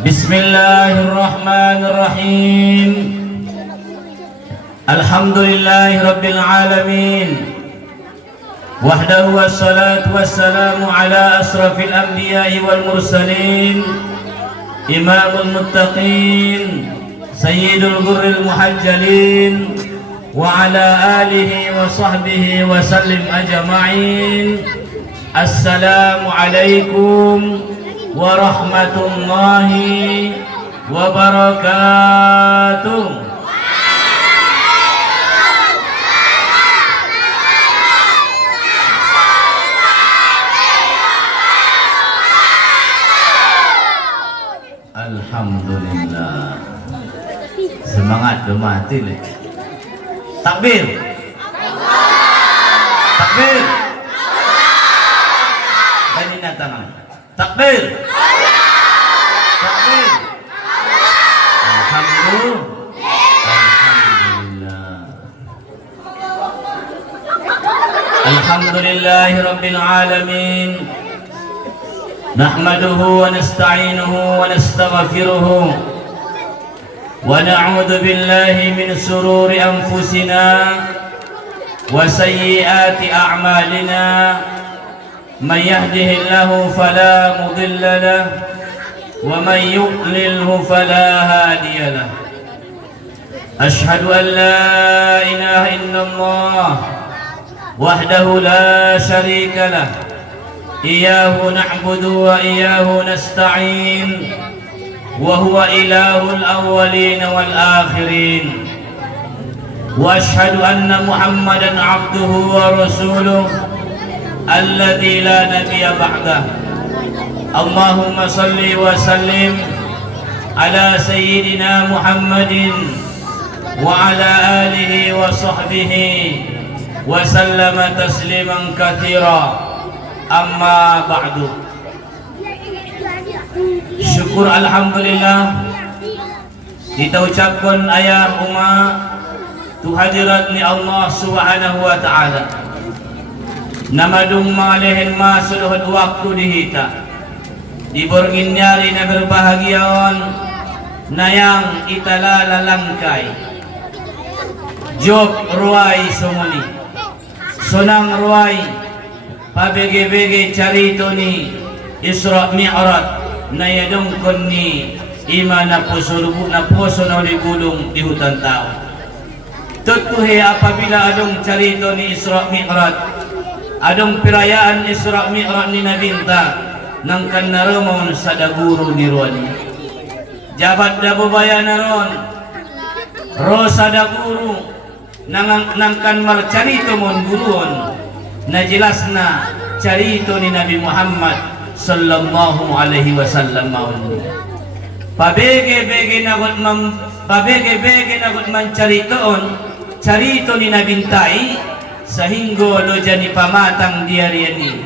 Bismillahirrahmanirrahim. Alhamdulillahi rabbil alamin. Wahdahu wassalatu wassalamu ala asrafil anbiya'i wal mursalin, imamul muttaqin, sayyidul ghurril muhajjalin, wa ala alihi wa sahbihi wa sallim ajma'in. Assalamu alaikum warahmatullahi wabarakatuh. Alhamdulillah. Semangat mati nih. Takbir. Takbir. Banyaknya tangan. Takbir. Takbir. Alhamdulillah. Alhamdulillahi rabbil alamin. Nahmaduhu wa nasta'inuhu wa nastaghfiruhu wa na'udzu billahi min shururi anfusina wa sayyiati a'malina. من يهده الله فلا مضل له ومن يضلله فلا هادي له. أشهد أن لا إله إلا الله وحده لا شريك له، إياه نعبد وإياه نستعين، وهو إله الأولين والآخرين. وأشهد أن محمدا عبده ورسوله الذي لا نبي بعده. اللهم صل وسلم على سيدنا محمد وعلى آله وصحبه وسلم تسليما كثيرا. أما بعد. Syukur alhamdulillah kita ucapkan ayah umat tuhadirat ni Allah subhanahu wa ta'ala. Namadung malihin masuluhud waktu dihita diborngin nyari na berbahagiaon nayang itala lalangkay job ruay sumuni sunang ruay pabege-bege carito ni Isra Mi'raj na yadungkon ni ima na puso na gulong di hutan tao. Tutuhi apabila adong carito ni Isra Mi'raj, adong perayaan Isra Mi'raj ni Nabinta nang kanaromon sa daguro ni Ruani. Jabat dabubaya na ron ro sa daguro nang kan marcarito mon guruon na jelas na carito ni Nabi Muhammad sallallahu alaihi wasallam maun. Pabege-bege nagot man caritoon carito ni Nabintai sahinggo lo jani pamatang diariani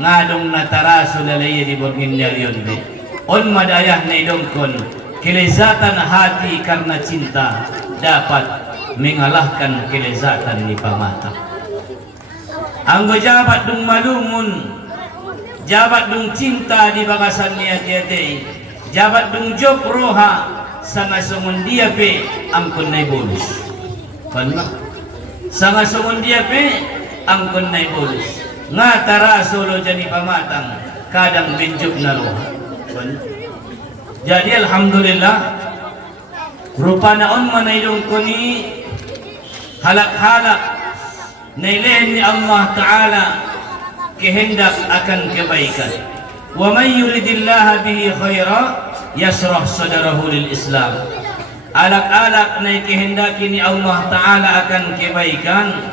ngadong nataraso lalaya di borgin diarion be on madayah na idongkon kelezatan hati karena cinta dapat mengalahkan kelezatan ni pamatang. Anggo jabat dung malumun, jabat dung cinta di bagasan ni ati-ati, jabat dung job roha sama sumundia pe angkon na bonus. Panma sanga sumundia pe angkon na bonus. Nga taraso lo jani pamatang kadang binjuk na roha. Jadi alhamdulillah rupa naon manaylong ko ni halak-halak nailahin ni Allah Ta'ala kehendak akan kebaikan. Wa man yuridillah bihi khaira yasrah sadarahu lil Islam. Alak-alak na kehendaki ni Allah Ta'ala akan kebaikan,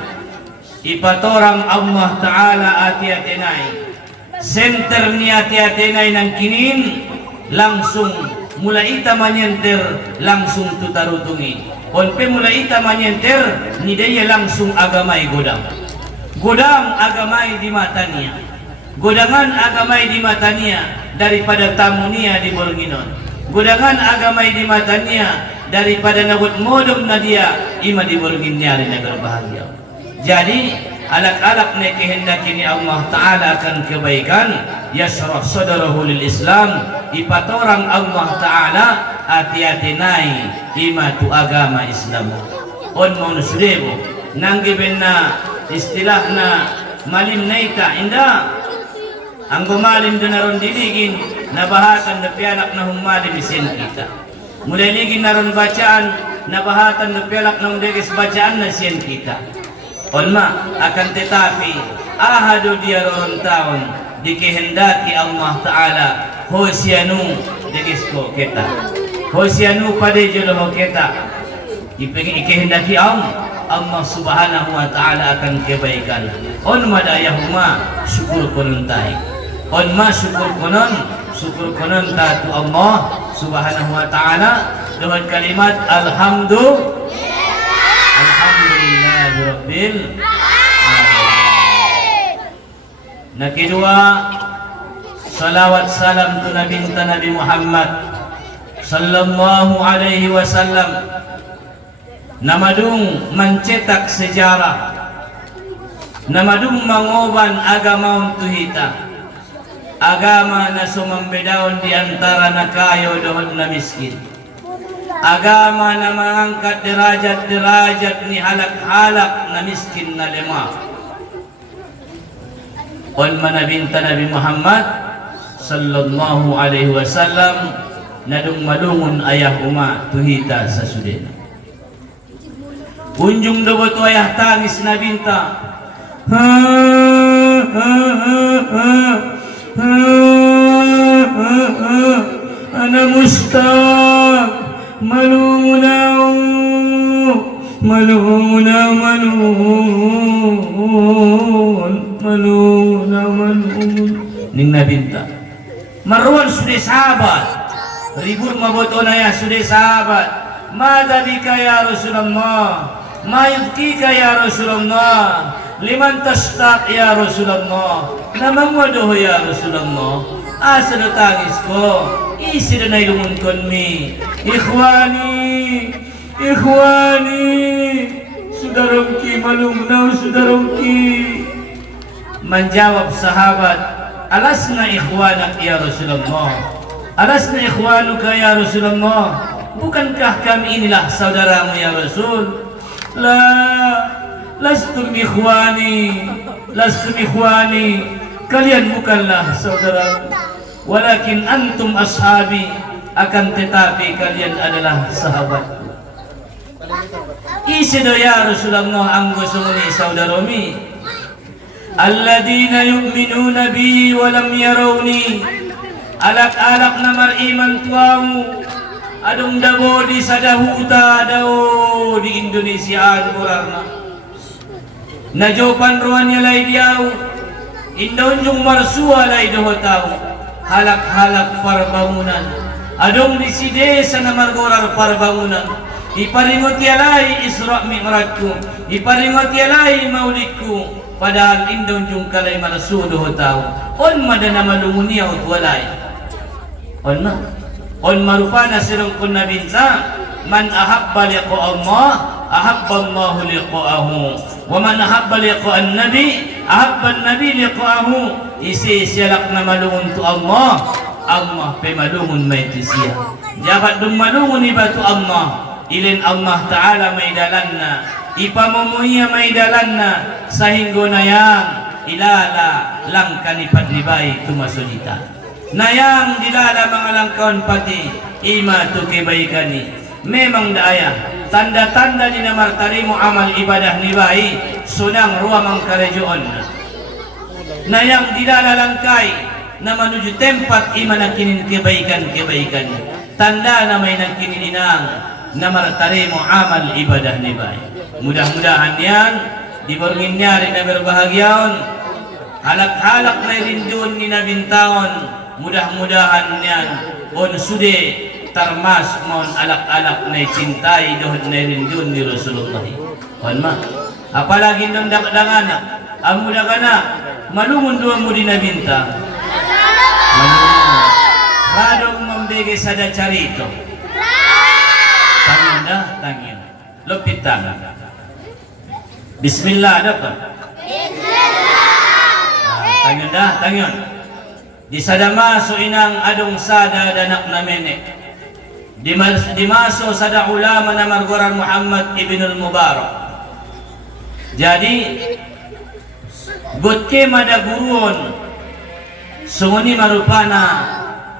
ipatorang Allah Ta'ala ati-atinay center ni ati-atinay ng kinin langsung mulai ita manyenter langsung tutarutungi onpe mulai ita manyenter ni daya langsung agamay godang agamay di mata niya, godangan agamay di mata niya daripada tamu niya di Bornginon, godangan agamay di mata niya daripada nabut modom na dia ima di Borngin niya rin nagbahagia. Jadi alak-alak na kehendaki ni Allah Ta'ala akan kebaikan, yasrah sadarahu lil Islam, ipatorang Allah Ta'ala hati-hati nai ima tu agama Islam on manusidebo nanggiben na istilah na malim naita inda ang gumalim doon naron diligin nabahatan na pialak na humalim isin kita mulai ligin naron bacaan nabahatan na pialak na hundegis bacaan na siyan kita onma akan tetapi ahado dia ron taon dikehendaki Allah Ta'ala hosyanu degis ko kita hosyanu pada joloh kita ikehendaki Allah Subhanahu wa Ta'ala akan kebaikan on madayahuma syukur konuntai on ma syukur konon tatu Allah Subhanahu wa Ta'ala dengan kalimat alhamdulillahi rabbil alamin. Nah kedua salawat salam tu Nabi Muhammad sallallahu alaihi wasallam namadung mencetak sejarah namadung mangoban agama tuhita agama na sumambedaon di antara na kayo doon na miskin agama na mangangkat derajat ni halak-halak na miskin na lima on manabinta Nabi Muhammad sallallahu alaihi wasallam nadung malungun ayah uma tuhita sa sudin unjung dobot ayah tangis na binta ana mustaq maluna ning nabinta marwan sudah sahabat ribut maboto na ya sudah sahabat mada bika ya Rasulullah ma yubkika ya Rasulullah liman tashtaq ya Rasulullah namangwadoh ya Rasulullah asa na tangis ko isi na nailungon kon mi ikhwani sudarongki malungnaw sudarongki menjawab sahabat alasna ikhwanak ya Rasulullah alasna ikhwanuka ya Rasulullah bukankah kami inilah saudaramu ya Rasul lastum ikhwani kalian bukanlah saudaraku walakin antum ashabi akan tetapi kalian adalah sahabatku isido ya Rasulullah ang gusto ni saudaromi alladina yu'minuna bi wa lam yarawni alak-alak na mariman tuamu adong dabo di sadahuta daw di Indonesia kurarna najopan ruan yalay diaw indon yung marsua lay dohotaw halak-halak parbangunan adong diside sa namargorar parbangunan iparingot yalay Isra Mi'rajku iparingot yalay maulidku padahal indon yung kalay marsu dohotaw on madana malunguniyaw walay on marupana sirong kun nabinta man ahabba liqa Allah ahabba Allahu liqa'ahu wa man ahabba liqa an-nabi ahabba an-nabi liqa'ahu isi sialak na malungun tu Allah pe malungun may tisiya jabat dum malungun iba tu Allah ilin Allah Ta'ala may dalan na ipamumuhiya may dalan na sa hinggo na yang ilala lang kanipadlibay tumasulita nayang dilala mga langkaon pati ima tu kebaikani memang daya tanda-tanda di namartarimu amal ibadah ni bayi sunang ruamang karejoon nayang dilala langkay na menuju tempat ima nakinin kebaikan tanda na may nakinininang namartarimu amal ibadah ni bayi mudah-mudahan yan diborngin niya rin na berbahagiaon halak-halak na irindun ni nabintaon mudah-mudahan yan on sude tarmas mon alak-alak na cintai dohon na rindun ni Rasulullah ma apalagi nang dakdangana amu dakana malungun dua mo dinabinta malungun radong mambege sada carito tangin lupit tangan bismillah dapat bismillah tangin di sadamaso inang adong sada danak na menek, di maso sada ulama na margoran Muhammad ibn al-Mubarak. Jadi gotke mada guruon sunguni marupana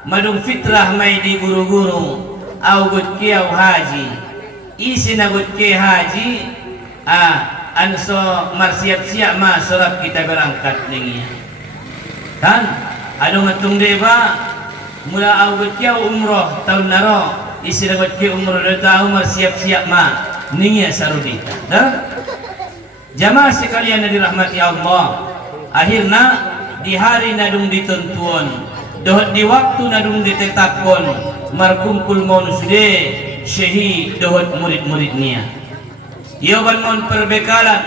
madung fitrah may di guru-guru au gotke au haji isi na gotke haji anso marsiap-siap ma surat kita berangkat ningi kan adong atung deba mula au gotke umroh tahun naro isi na gotke umroh do tahu marsiap-siap ma ningi sarudita dah. Jamaah sekalian yang dirahmati Allah, akhirnya di hari nadung ditentuan, di waktu nadung ditetapkan, markumpul mon sude syehid dohot murid-muridnya. Ia mon perbekalan,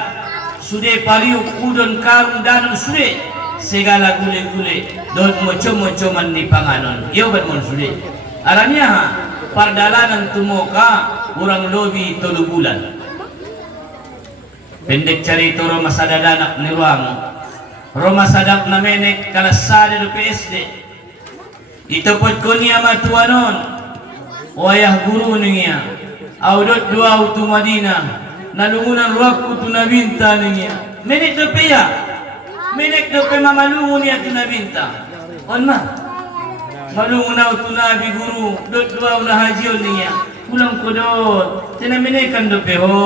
sude pariuk udon karung danun sude segala gule-gule dohot moco-mocoman di panganon. Ia mon sude. Aranya pardalanan tumoka urang lobi 3 bulan. Pendek carito Roma sadadanak ni ruang Roma sadak na menek kalasada do PSD itapot ko niya matuanon wayah guru niya audot dua utu Madinah nalungunan ruak utu nabinta niya menek do peya menek do pe mamalungun niya tu nabinta on ma malungun na utu nabi guru dot dua una hajion niya pulang ko dot tinamenekan do pe ho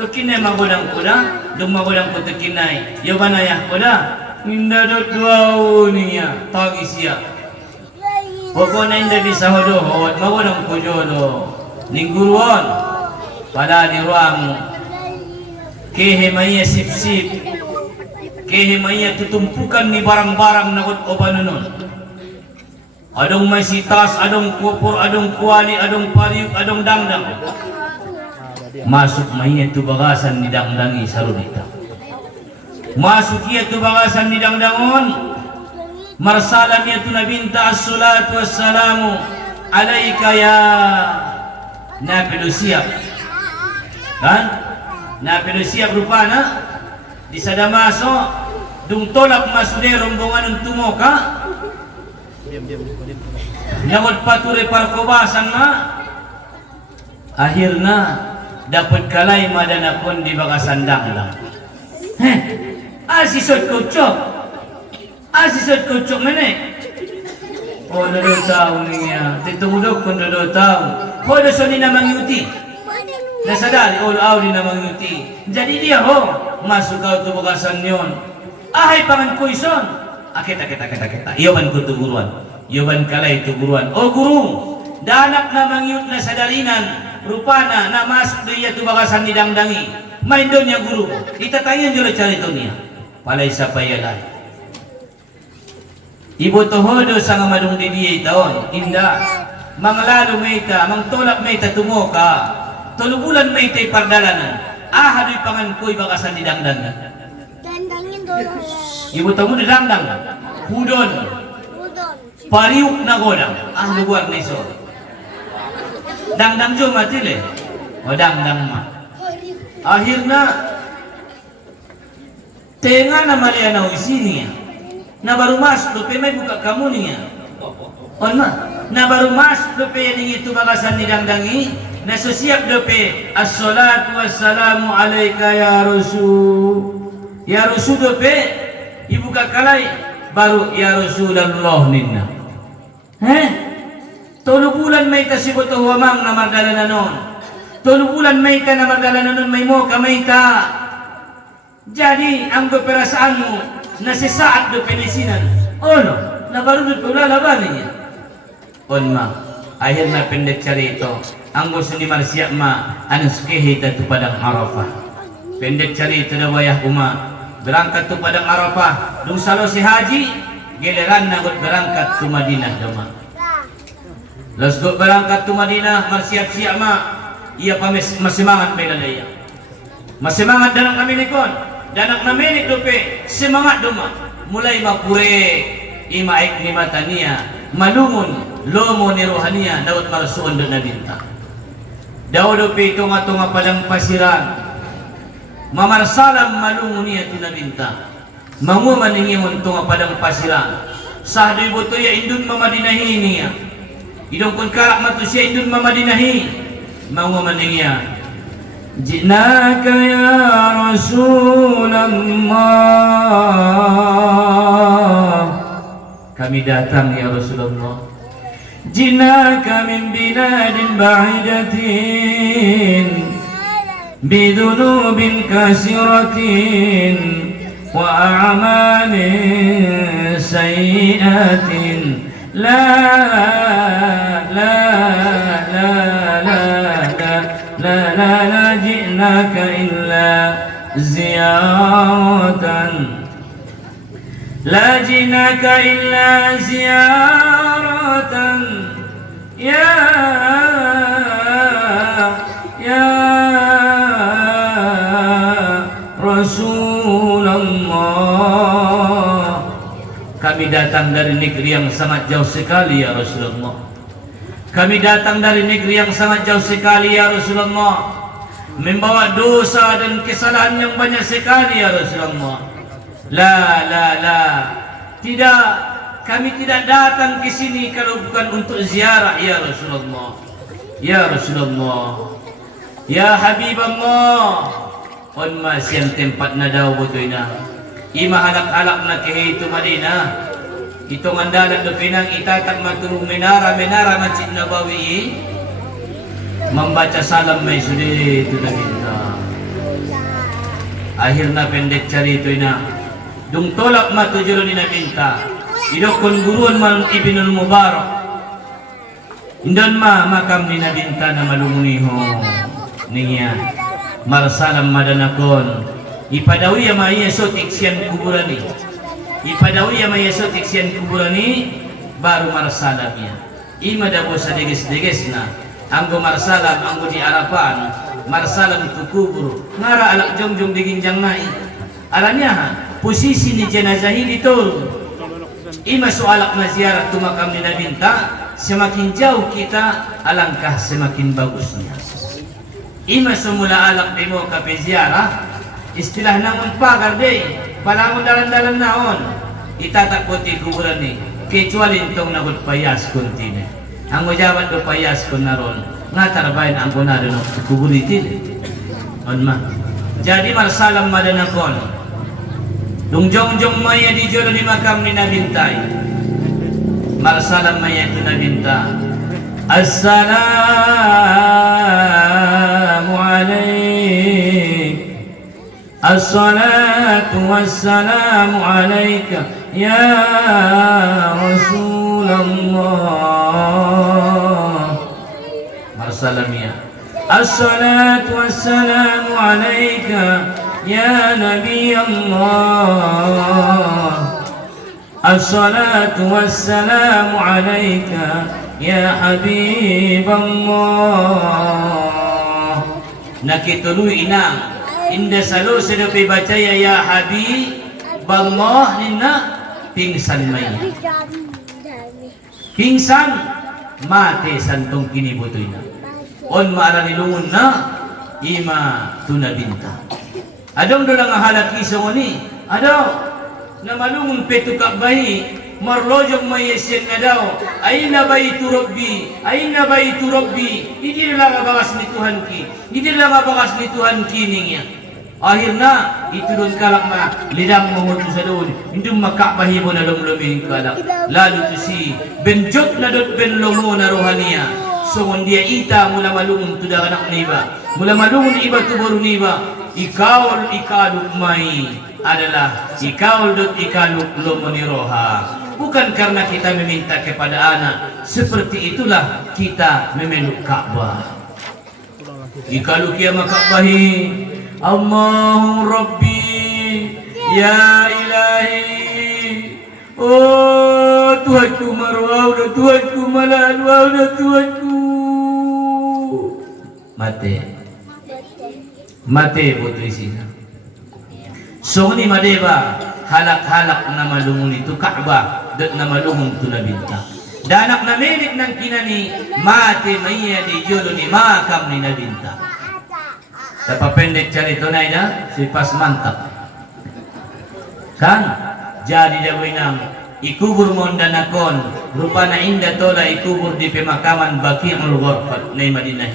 tokinay magodang kuda, dong magodang ko tokinay. Yo banayah kuda, hinda dot duao niya, tagi siya. Poko na hindi bisa hodohot, magodang ko jodo. Ningguruan, pada di ruang, kehe maya sip-sip, kehe maya tutumpukan ni barang-barang nakot o panunon. Adong may sitas, adong kupur, adong kuali, adong pariuk, adong dangdang. Masuk maya tu bagasan ni dangdangi sarunita. Masuk ia tu bagasan ni dangdangon. Marsalan ia tu nabinta as-salatu wassalamu alaika ya nabilu siap. Kan? Nabilu siap rupana di sadamaso dung tolak masude rombongan untumoka. Nyamot pature parkobasan ma. Akhirna dapat kalay madanapon di bagasan dangdang. Asisot kocok menek. Oh dodo tahu niya. Titungudok kung dodo tahu. Oh doso ni namang yuti. Nasadari all di namang yuti. Jadi dia masuk kau tu bagasan yon. Ahay pangan kuison. Kita. Iyoban ko tu guruan. Iyoban kalay tu guruan. Oh guru. Danak namang yut na sadarinan. Rupana na masuk dia tu bagasan ni dangdangi main donya guru itatanya jolo cari dunia palai sapa yalah ibu tohodo sang madung di dia taon indah manglalu meita mangtolak meita tumoka 3 bulan meita pardalanan hadoy pangan koy bagasan ni dangdangi dangdangin dolo ibu tamu di dangdang hudon pariuk na godang luar na iso dangdang jo matile dangdang ma akhirnya tengah na malia na isini na baru mas lupe may buka kamu niya on ma na baru mas lupe yang itu bagasan ni dangdangi na sosiap lupe as-salatu wassalamu alaika ya rasul lupe ibuka kalay baru ya Rasulullah ninna 3 bulan may tasibot o wamang na mardalananon. 3 bulan may ka na mardalananon may mo ka may ka. Jadi ang perasaan mo na si saat do penisinan. No, nabarudot ko lalaban niya. Ma, akhir na pendek carito. Ang gusto ni Marsiya ma, anas kehita tu padang Arafah. Pendek carito na wayah uma. Berangkat tu padang Arafah. Dung salo si haji, giliran na berangkat tu Madinah dama. Lasgo berangkat tu Madinah marsiap-siap ma ia masimangat may lalaya masimangat danak kami nikon danak naminik dope semangat duma mulai mapure imaik ni matania malungun lomo ni rohania daud marsuon do nabinta daud dope tunga-tunga padang pasiran mamarsalam malungun niya tu nabinta manguman ningi tunga padang pasiran sahdu ibu tu ya indun mamadinahi ni ya. Idong kun karak matu siya indun mamadinahi. Mau maning ya. Jinaka ya Rasulullah. Kami datang ya Rasulullah. Jinaka min biladin ba'idatin bidhunubin kasiratin wa a'malin sayyiatin la la la la la la la ji'naka illa ziyaratan la ji'naka illa ziyaratan ya Rasulullah. Kami datang dari negeri yang sangat jauh sekali ya Rasulullah. Kami datang dari negeri yang sangat jauh sekali ya Rasulullah, membawa dosa dan kesalahan yang banyak sekali ya Rasulullah. La la la, tidak, kami tidak datang ke sini kalau bukan untuk ziarah ya Rasulullah. Ya Rasulullah, ya Habibullah, on masih tempat na daw butoy na. Ima halak-halak na kehitu Madinah. Itong andalan do pinang itatak matulong menara Masjid Nabawi. Membaca salam may sulit itu na minta. Akhir na pendek cari itu na. Dung tolak matujuro ni na minta. Idokon guruan man Ibnul Mubarak. Indon makam ni na binta na malungiho. Niya. Marsalam madanakon. Ipadawi ya maya sotik siyan kuburan ni. Ipadawi ya maya sotik siyan kuburan ni baru marsalam ya. Ima dabo sa deges-deges na. Anggo marsalam, anggo di Arapan, marsalam itu kubur. Ngara alak jong-jong di ginjang nai. Aranya ha, posisi ni jenazah ini betul. Ima soalak na ziarah tu makam ni Nabinta, semakin jauh kita, alangkah semakin bagusnya. Ima semula alak demo kape ziarah, istilah namun pagar deh, palangon dalan-dalan naon, itatak poti kuburan ni, kecuali intong nagot payas kontine. Ang jabat do payas kon naron, nga tarbayan ang kunado no kuburitin. On ma. Jadi marsalam madanakon. Dungjong-jong maya di jolo ni makam ni Nabintay. Marsalam maya tu Nabinta. Assalamu alaik. Assalatu wassalamu alaika ya Rasulullah. Marsalamia. Assalatu wassalamu alaika ya Nabi Allah. Assalatu wassalamu alaika ya Habib Allah. Nakituloy inang inda salo sa baca ya Habib Allah nina pingsan maya. Pingsan mate santong kinibutoy na. On maaranilungon na ima tunabinta. Adong do lang halak isong ni. Adaw na malungon petu kakbahi marlojong mayesyen na daw. Ayna baitu Rabbi, ayna baitu Rabbi. Hindi lang abakas ni Tuhan ki. Hindi lang abakas ni Tuhan kiningya. Akhirnya itulun kalak ma lidang mengutu sa doon hindi makakbahi mo na lumlumin kalak lalu tu si benjot na dot benlomo na rohania so dia ita mula malungun tu dah anak niba mula malungun iba tu baru niba ikaul ikaluk mai adalah ikaul dot ikaluk lomo ni roha bukan karena kita meminta kepada anak seperti itulah kita memeluk Ka'bah ikaluk ia makakbahi Allahu Rabbi ya ilahi oh Tuhanku marwauda Tuhanku malaluauda Tuhanku mate buto isina so ni madeba halak-halak na malungun itu Ka'bah dat na malungun tu Nabinta danak na milik ng kinani mate maya di jolo ni makam ni Nabinta. Dapat pendek cari tunai dah, si pas mantap. Kan? Jadi dia winang ikubur mondanakon rupana inda tola ikubur di pemakaman Baqi'ul Gharqad di Madinah.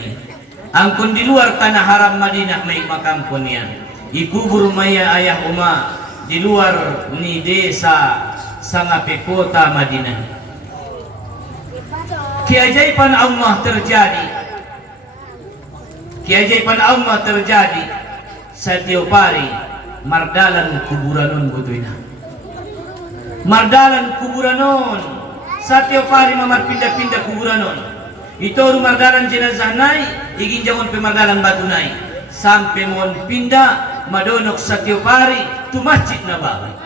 Angkun di luar tanah haram Madinah may makam kunya ikubur maya ayah uma di luar ni desa sangape kota Madinah. Keajaiban Allah terjadi, keajaiban Allah terjadi setiap hari mardalan kuburanon butuina, mardalan kuburanon setiap hari mamar pindah-pindah kuburanon. Itu mardalan jenazah naik, igin jangan pemardalan batu naik, sampai mohon pindah madonok setiap hari tu Masjid Nabawi,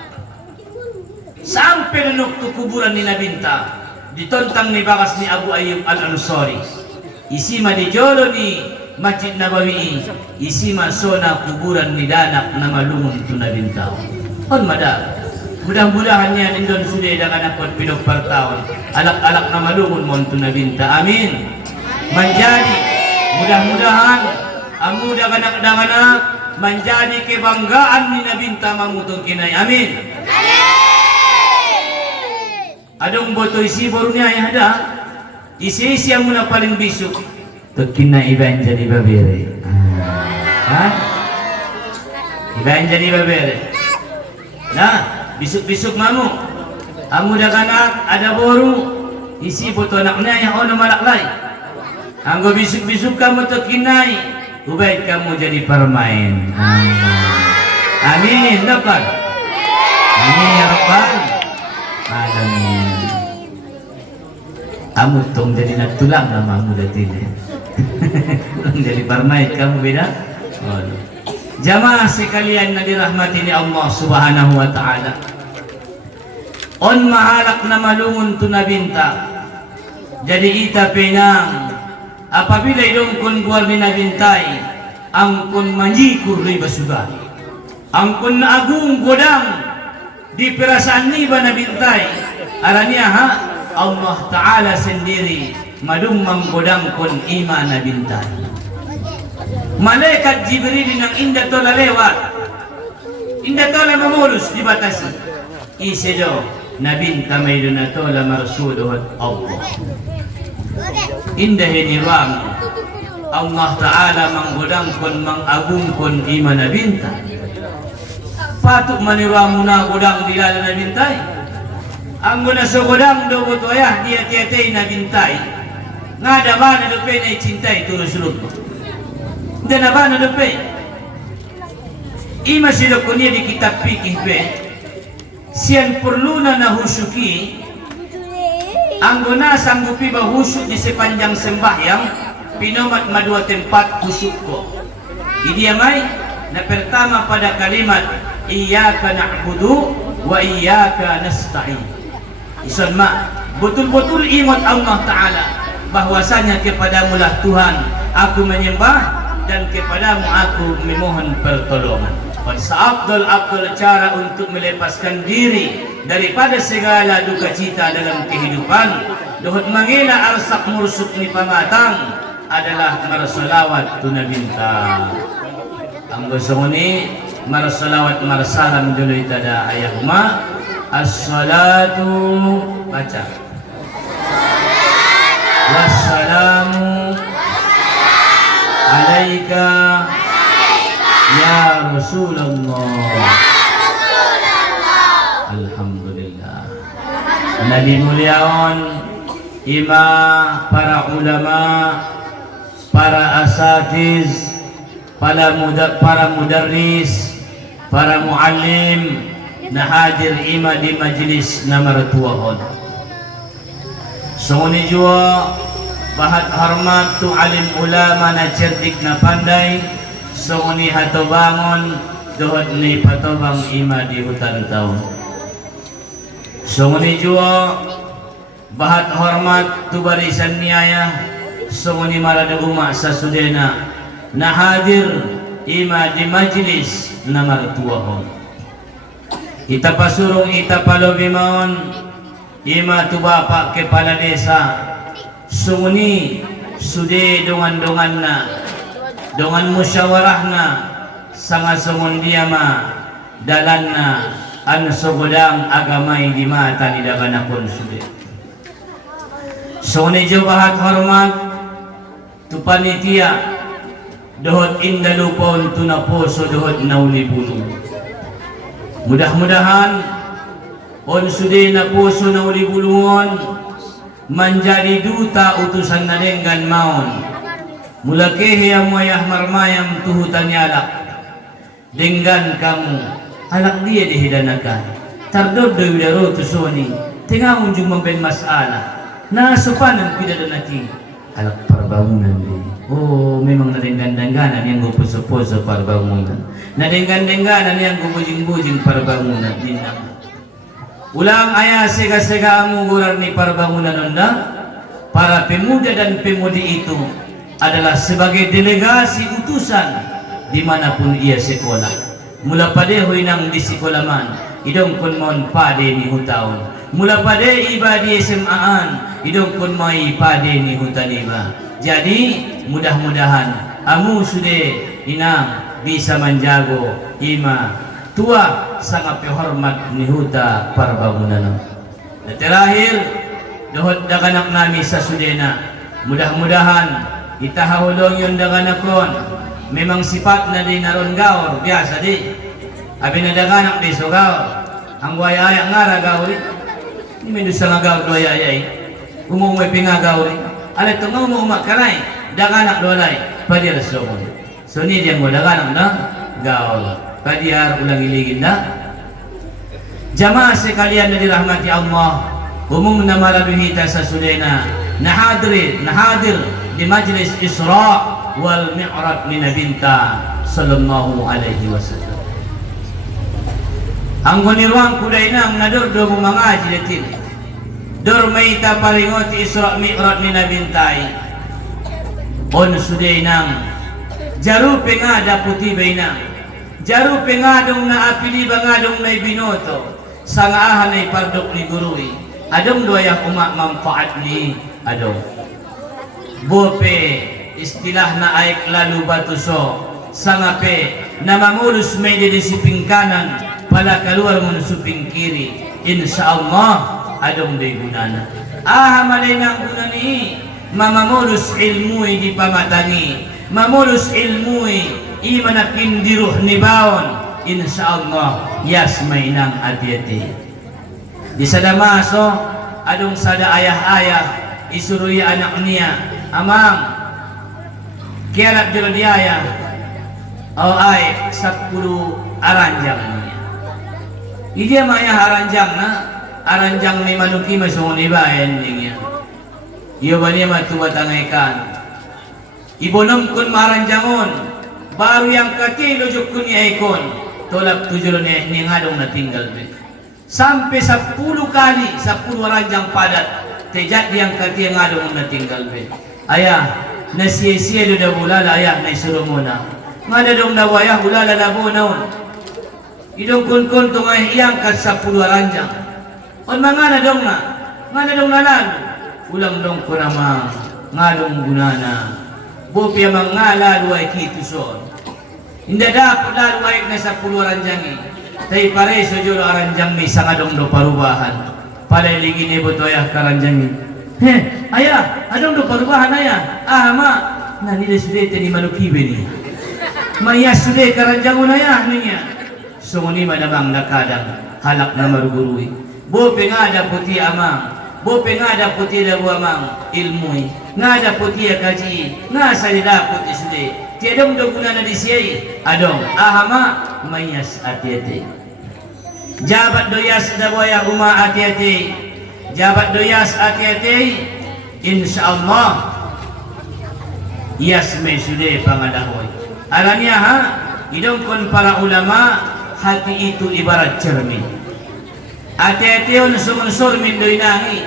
sampai donok tu kuburan ni Nabinta, ditontang ni bakas ni Abu Ayyub Al-Ansari, isi ma di jolo ni Masjid Nabawi, isi ma sona kuburan ni danak na malungun tu Nabinta. On madal. Mudah-mudahan yan indon sudah dengan akot pinok per tahun alak-alak na malungun mon tu Nabinta. Amin. Menjadi mudah-mudahan amu daganak-daganak menjadi kebanggaan ni Nabinta mamutong kinay. Amin. Adong boto isi barunya ay ada isi-isi yang muna paling bisuk tukina iban jadi babere. Ha? Iban jadi babere. Nah, bisuk-bisuk mamu amu daganak ada boru isi boto anaknya yang ono malaklay anggo bisuk-bisuk kamu tukinai ubaid kamu jadi permain. Amin dapat. Amin ya rabbal alamin. Amu tong jadi natulang nama amu datile. Jadi permain kamu beda. Jamaah sekalian na dirahmati ni Allah Subhanahu wa taala. On mahalak na malungun tu Nabinta. Jadi ita penang apabila idong kun buar ni Nabintay ang kun manjikur ri basuga. Ang kun agung godang di perasaan ni ba Nabintay. Alanya ha Allah taala sendiri madumang godang kun ima Nabintay. Malaikat Jibril nang indah tola lewat, indah tola memulus dibatasi. Isedo Nabinta mayduna tola marsuduhat Allah. Indah ini ram Allah Ta'ala manggodangkon mangagungkon ima Nabinta. Patuk maniramu na godang dilala Nabintay. Ang guna sa godang do butoyah dia tiatay Nabintay. Ngada ba na dope na icintay turus-urut mo. Dan apa nak dapat? Ima sila kunia di kitab fikih pe. Sian perlu na husuki. Anggona sanggupi bahusuk di sepanjang sembahyang. Pinomat madua tempat husuk ko. Idi amai na pertama pada kalimat iyyaka na'budu wa iyyaka nasta'in. Isan ma betul-betul ingat Allah Ta'ala bahwasanya kepadamu lah Tuhan aku menyembah dan kepadamu aku memohon pertolongan. Seabdul cara untuk melepaskan diri daripada segala duka cita dalam kehidupan, dohot mangila arsak mursuk ni pamatang adalah marsalawat tu Nabinta. Ang gusto ni marsalawat marsalam dulu itada ayah ma as-salatu baca wassalamu alaika ya Rasulullah. Alhamdulillah. Nabi muliaon ima para ulama, para asatiz, para mudarris, para muallim na hadir ima di majlis na martuahon. Sunguni jua bahat hormat tu alim ulama na cerdik na pandai. Sunguni hatobangon dohot ni patobang ima di hutan taon. Sunguni jua bahat hormat tu barisan niaya. Sunguni marada umak sasudena na hadir ima di majlis na martuahon. Ita pasurong ita palobimaon ima tu bapak kepala desa. Sunguni sude dongan-dongan na dongan musyawarah na sanga sungun dia ma dalan na an sogodang agamay di mata ni daganakon sude. So ni bahat hormat tu panitia dohot indalupon tu naposo dohot nauli bulu. Mudah-mudahan on sude naposo nauli bulungon menjadi duta utusan nadenggan maun. Mula kehe yang wayah marmayam tuhutan yalak dengan kamu alak dia dihidanakan tardod do widaro tusoni tengah unjung memben masalah na sopanan pidadanaki alak parbangunan di. Oh, memang nadenggan-dengganan yang gupuso-puso parbangunan, nadenggan-dengganan yang gubujing-bujing parbangunan dinang. Ulang ayah sega-sega amuguran ni parbangunan undang para pemuda dan pemudi itu adalah sebagai delegasi utusan dimanapun ia sekolah. Mula pada huinang di sekolah man, idong kun mon pade ni hutaun. Mula pada iba di SMAan, idong kun mai pade ni hutan iba. Jadi mudah-mudahan amu sude inang bisa menjago ima tua sangat hormat ni huta parbangunan. Dan terakhir dohot daganak nami sa sudena. Mudah-mudahan itahulong yung daganakon memang sifat na di naron gaur biasa di abi na daganak di so gaur ang wayaya ngara gaur ni mendusa nga gaur wayaya umumoy pinga gaur ala to nga umumak karay daganak dolay padir somon so ni diyan mo daganak na gaur padiar ulang iligin na jamaah sekalian na dirahmati Allah umum na malaluhita sa sudena nahadir di majlis Isra wal Mi'raj ni Nabinta sallallahu alaihi wasallam. Ang gunirwang kuday nang nadur do mga jilatin. Dor may ta paringot Isra Mi'raj ni Nabintay. On suday nang jarupe nga da puti bayna. Jarupe nga dong naapili ba nga dong na binoto. Sangahan ay pardok ni gurui. Adong doya umak manfaat ni adong. Bope istilah na aik lalu batuso sangape na mamulus may dilisiping kanan pala kaluar mo suping kiri insyaallah adong day gunana malay ng gunani mamamulus ilmuy di pamatani mamulus ilmuy imanakin diruh ni baon insyaallah yas may nang adyati di sadamaso adong sada ayah-ayah isuruy anak niya amang kialat jero diaya o ay 10 aranjang niya idia maya aranjang ni manuki masung ibayan niya iyo ba niya matuwatangaykan ibonom kun maranjangon baru yang kaki lojok kun niya ikon tolak tujul niya ngadong natinggal din sampai 10 kali 10 aranjang padat tejat yang kaki ngadong natinggal din ayah na siya-siya do da bulala ayah na isuro muna nga na dong nawayah bulala na po naon idong kun-kun to nga iyang kat 10 aranjang on mga na dong nalalo ulang dong ko namang nga dong gunana bopya mga lalo ay kituson hindi dapat lalo ay na 10 aranjang tay pare so jolo aranjang may sa nga dong do parubahan palilingin ibo to ayah karanjang ayah, adong do parubahan ayah. Ma, nila sude ni manukibe ni. Maya sude karanjangon ayah niya. So ni manamang nakadang halak na marugurui. Bope nga da puti amang. Bope nga da puti da amang ilmuy. Nga da puti kaji. Nga salida puti sude. Tiadong do guna na disiyay. Adong, ma, mayas ati-ati. Jabat doyas da boya uma ati-ati. Jabat doyas ati-ati insyaallah yas may sude pangadahoy alanya idong kon para ulama hati itu ibarat cermin ati-ati on surmin doy nangi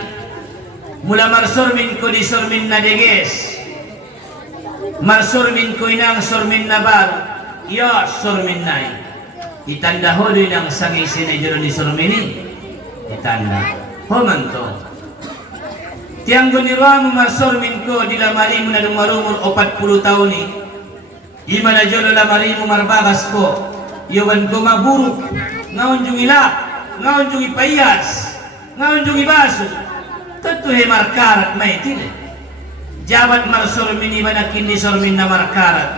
mula marsurmin ko di surmin na deges marsurmin ko inang surmin na bar iya surmin nai itanda ho doy nang sangi sinay di surmini itanda homanto tiang gunirwamu marsormin ko di lamarimu na lumarumur 40 tahun ni ima na jolo lamarimu marbagas ko yawan ko maburuk ngaon jungila ngaon jung ipayas, ngaon jung ibaso. Tentu he markarat may tine. Jabat mar sormini banakin di sormin na markarat.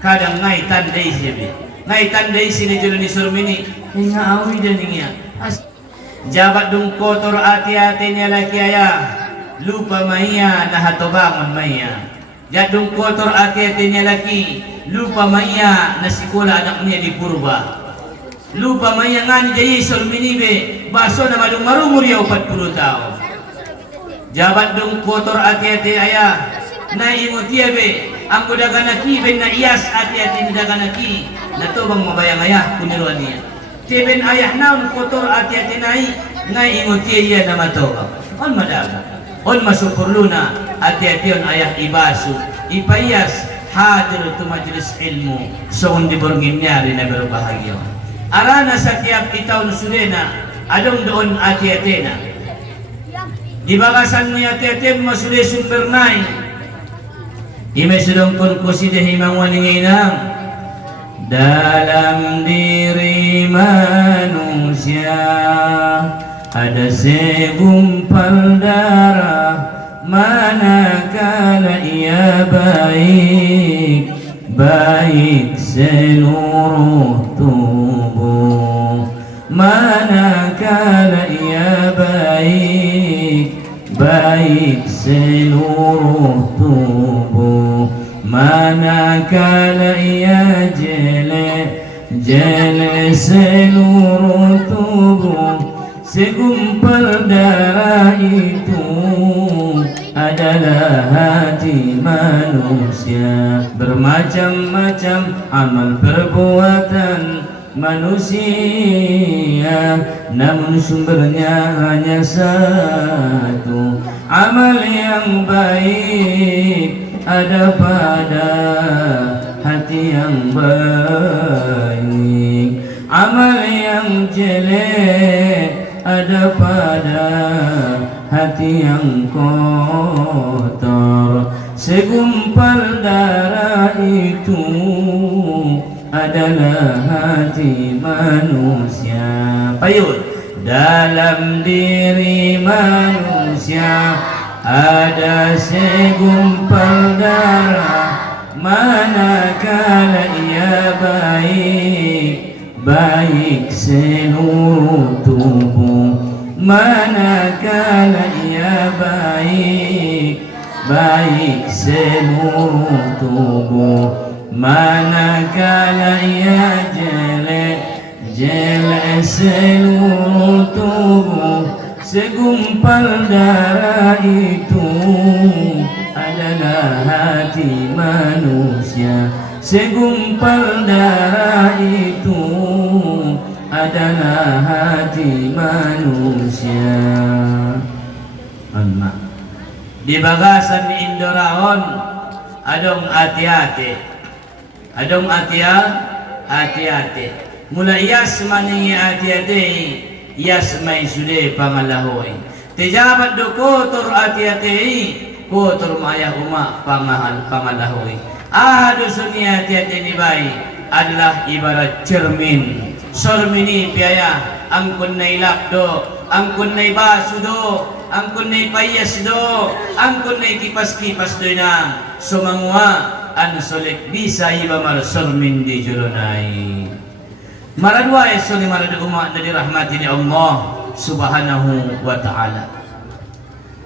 Kadang ngai tandai siya. Ngai tandai sini jolo ni sormini. Nga awi dan niya. Jabat dung kotor ati-ati niya laki ayah. Lupa maya na hatobangon maya. Jadung kotor ati-ati niya laki. Lupa maya na sikola anak niya di purba. Lupa maya nga ni jayi sormini be. Baso na malung marumur ya 40 tahun. Jabat dung kotor ati-ati ayah. Na imutia be. Ang kudaganaki ben na iyas ati-ati ni daganaki. Nato bang mabayang ayah kuniruan niya. Tiben ayah naun kotor ati-ati nai. Ngai imutia iya na matoka. On madaga. On masupurluna ati-ati on ayah ibasu. Ipayas hadir tu majelis ilmu. Soon diborngin niya rin na berbahagia. Arana sa tiap itaon sudena. Adong doon ati-ati na. Di bagasan mo ati-ati mo sudah sumber nai. Ime sedang pun kusidah himang waninginang dalam diri manusia ada segumpal darah, manakala ia baik seluruh tubuh, manakala ia baik seluruh tubuh, manakala ia jelek seluruh tubuh. Segumpal darah itu adalah hati manusia. Bermacam-macam amal perbuatan manusia, namun sumbernya hanya satu. Amal yang baik ada pada hati yang baik. Amal yang jelek ada pada hati yang kotor. Segumpal darah itu adalah hati manusia. Payut. Dalam diri manusia ada segumpal darah, manakala ia baik seluruh tubuh, manakala ia baik seluruh tubuh, manakala ia jelek seluruh tubuh. Segumpal darah itu adalah hati manusia. Segumpal darah itu adalah hati manusia. Anak di bagasan Indoraon adong hati-hati, adong hati-hati. Mula iyas maningi hati-hati, iyas may sude pangalahoy. Tijabat do kotor hati-hati, kotor maya uma pangalahoy. Ahadu sunni hati-hati ni bayi adalah ibarat cermin. Sormini piaya angkun na ilapdo, angkun na ibasudo, angkun na ipayas do, angkun na ikipas-kipas do na sumangwa an solik bisa iba mar sormin di julunay. Maradwa eso ni maradu umat na dirahmati ni Allah subhanahu wa ta'ala.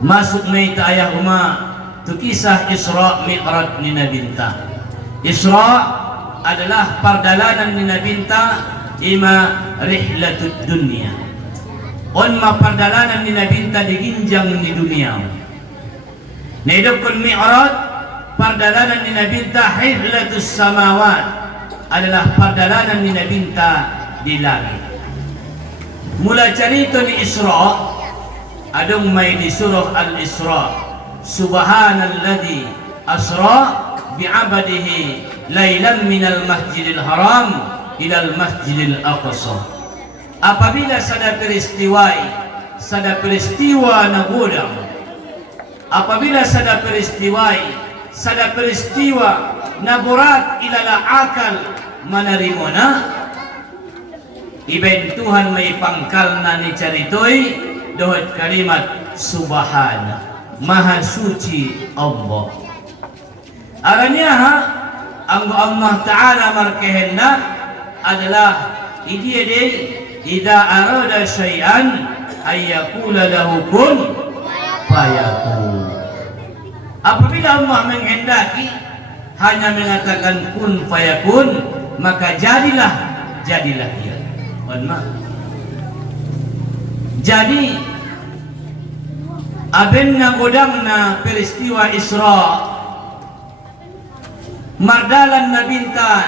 Masuk na itayah umat tu kisah Isra Mi'raj ni Nabinta. Isra adalah pardalanan ni Nabinta ima rihlatud dunia. On ma pardalanan ni Nabinta diginjang di dunia. Naidokun Mi'raj pardalanan ni Nabinta rihlatus samawat adalah pardalanan ni Nabinta di langit. Mula cerita ni Isra adong may di surah Al-Isra. Subhanalladzi asra bi'abadihi lailan minal masjidil haram ilal masjidil aqsa. Apabila sada peristiwa na godang, apabila sada peristiwa na burat ilala akal manarimo na iben Tuhan may pangkalna ni caritoy dohot kalimat subhana, maha suci Allah. Aranya ang Allah Ta'ala markehendak adalah idea day idza arada syai'an ayyakula lahu kun fayakun. Apabila Allah menghendaki hanya mengatakan kun fayakun, maka jadilah ia. Mohon maaf. Jadi abenna godangna peristiwa Isra, mardalan nabintan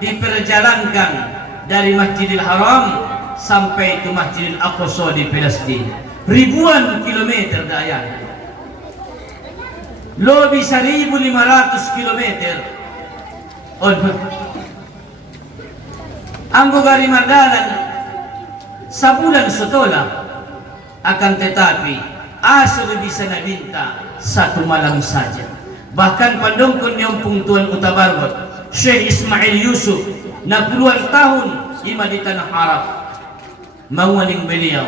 diperjalankan dari Masjidil Haram sampai ke Masjidil Aqsa di Palestin, ribuan kilometer daya, lebih 1.500 kilometer. Anggo gari mardalan sabulan setelah, akan tetapi asal bisa nabinta satu malam saja. Bahkan pandongkon yang pungtuan utabargot Syekh Ismail Yusuf na puluhan tahun ima di tanah Arab, mawaling beliau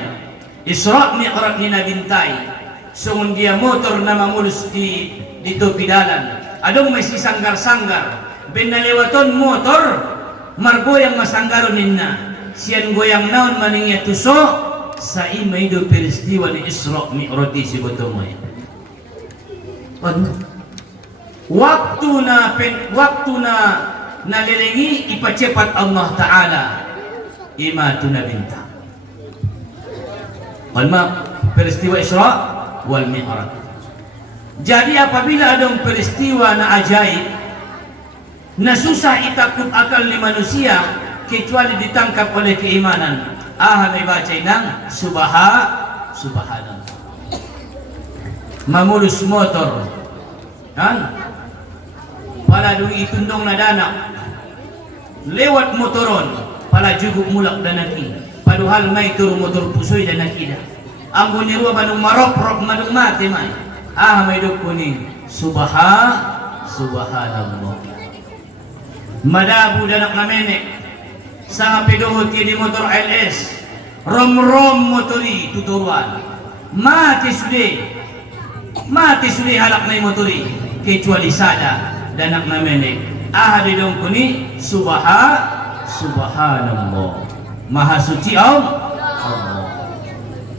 Isra Mi'raj ni nabintai sungun dia motor na mamulus di topi dalan, adong may sisanggar-sanggar ben nalewaton motor margoyang masanggaron ninna siyan goyang naon maningya tuso sa imay do peristiwa ni Isra Mi'raj si botomoy. Waktu na nalilingi ipacepat Allah Ta'ala ima tu nabinta. Peristiwa Isra wal Mi'raj. Jadi apabila ada peristiwa na ajaib na susah itakut akal ni manusia kecuali ditangkap oleh keimanan, may baca ng subhanallah. Mamulus motor kan pala dung itundong na danak lewat motoron pala juguk mulak danaki paduhal may turu motor pusoy danakida ang bunirwa manung marop-rop manung mati may may dukuni subhanallah. Madabu danak na menek sa piduhot kini motor LS rom motori tuturuan mati sudi halak na motori kecuali sada danak na menek didong kuni subhanallah, maha suci Allah.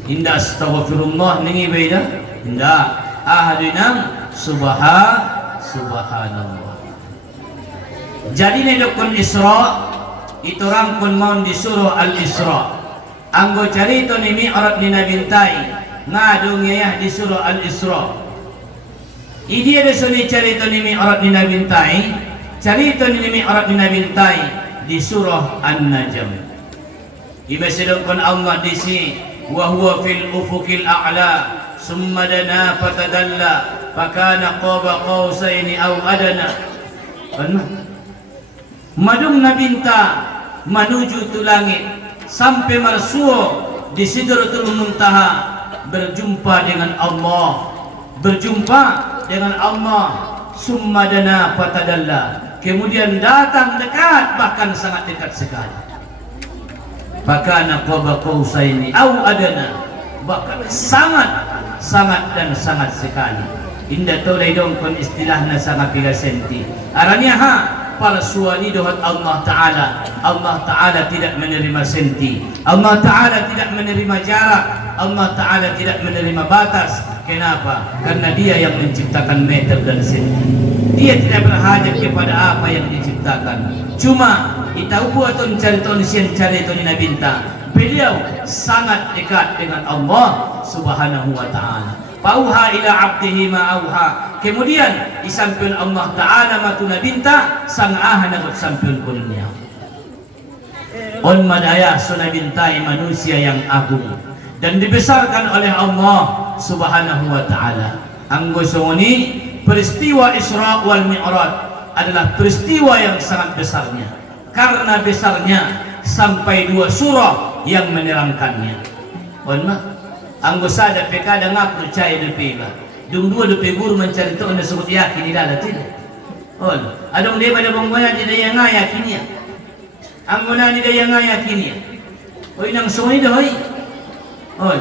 Indah astaghfirullah ningi beda indah dinang subhanallah. Jadi nedokon Isra itu rangkun maun disuruh Al-Isra. Anggo carito ni Mi'raj ni nabintai ngadong yayah disuruh Al-Isra. Idia desuni carito ni Mi'raj ni nabintai, carito ni Mi'raj ni nabintai di surah An-Najm. Ibasidongkon Allah disi wa huwa fil ufuqil a'la summa dana fatadalla fakana qaba qausaini aw adana. Madung nabinta menuju tu langit sampai marsuo di Sidratul Muntaha berjumpa dengan Allah, summa dana fatadalla, kemudian datang dekat, bahkan sangat dekat sekali. Fakana qaba qausaini aw adana, bahkan sangat dan sangat sekali. Indah tolai dongkon istilahna sangat 3 senti. Aranya para suami dohat Allah Ta'ala tidak menerima senti, Allah Ta'ala tidak menerima jarak, Allah Ta'ala tidak menerima batas. Kenapa? Karena dia yang menciptakan meter dan senti. Dia tidak berhajat kepada apa yang diciptakan. Cuma itahu buaton cariton sian cariton nabinta, beliau sangat dekat dengan Allah Subhanahu wa Ta'ala. Pauha ila abdihi ma'auha. Kemudian disampun Allah Ta'ala matu nabinta sang nagot sampun kunnya. On madaya sunabintai manusia yang agung dan dibesarkan oleh Allah Subhanahu wa Ta'ala. Anggo songoni peristiwa Isra wal Mi'raj adalah peristiwa yang sangat besarnya. Karena besarnya sampai 2 surah yang menerangkannya. Anggo sada pekada ngap percaya depiba. Dung 2 depi guru mencari tu anda sebut yakin tidak tidak. Adong dia pada banggonya tidak yang yakin ya. Anggo na tidak yang yakin ya. Oy nang suni doy. Oy,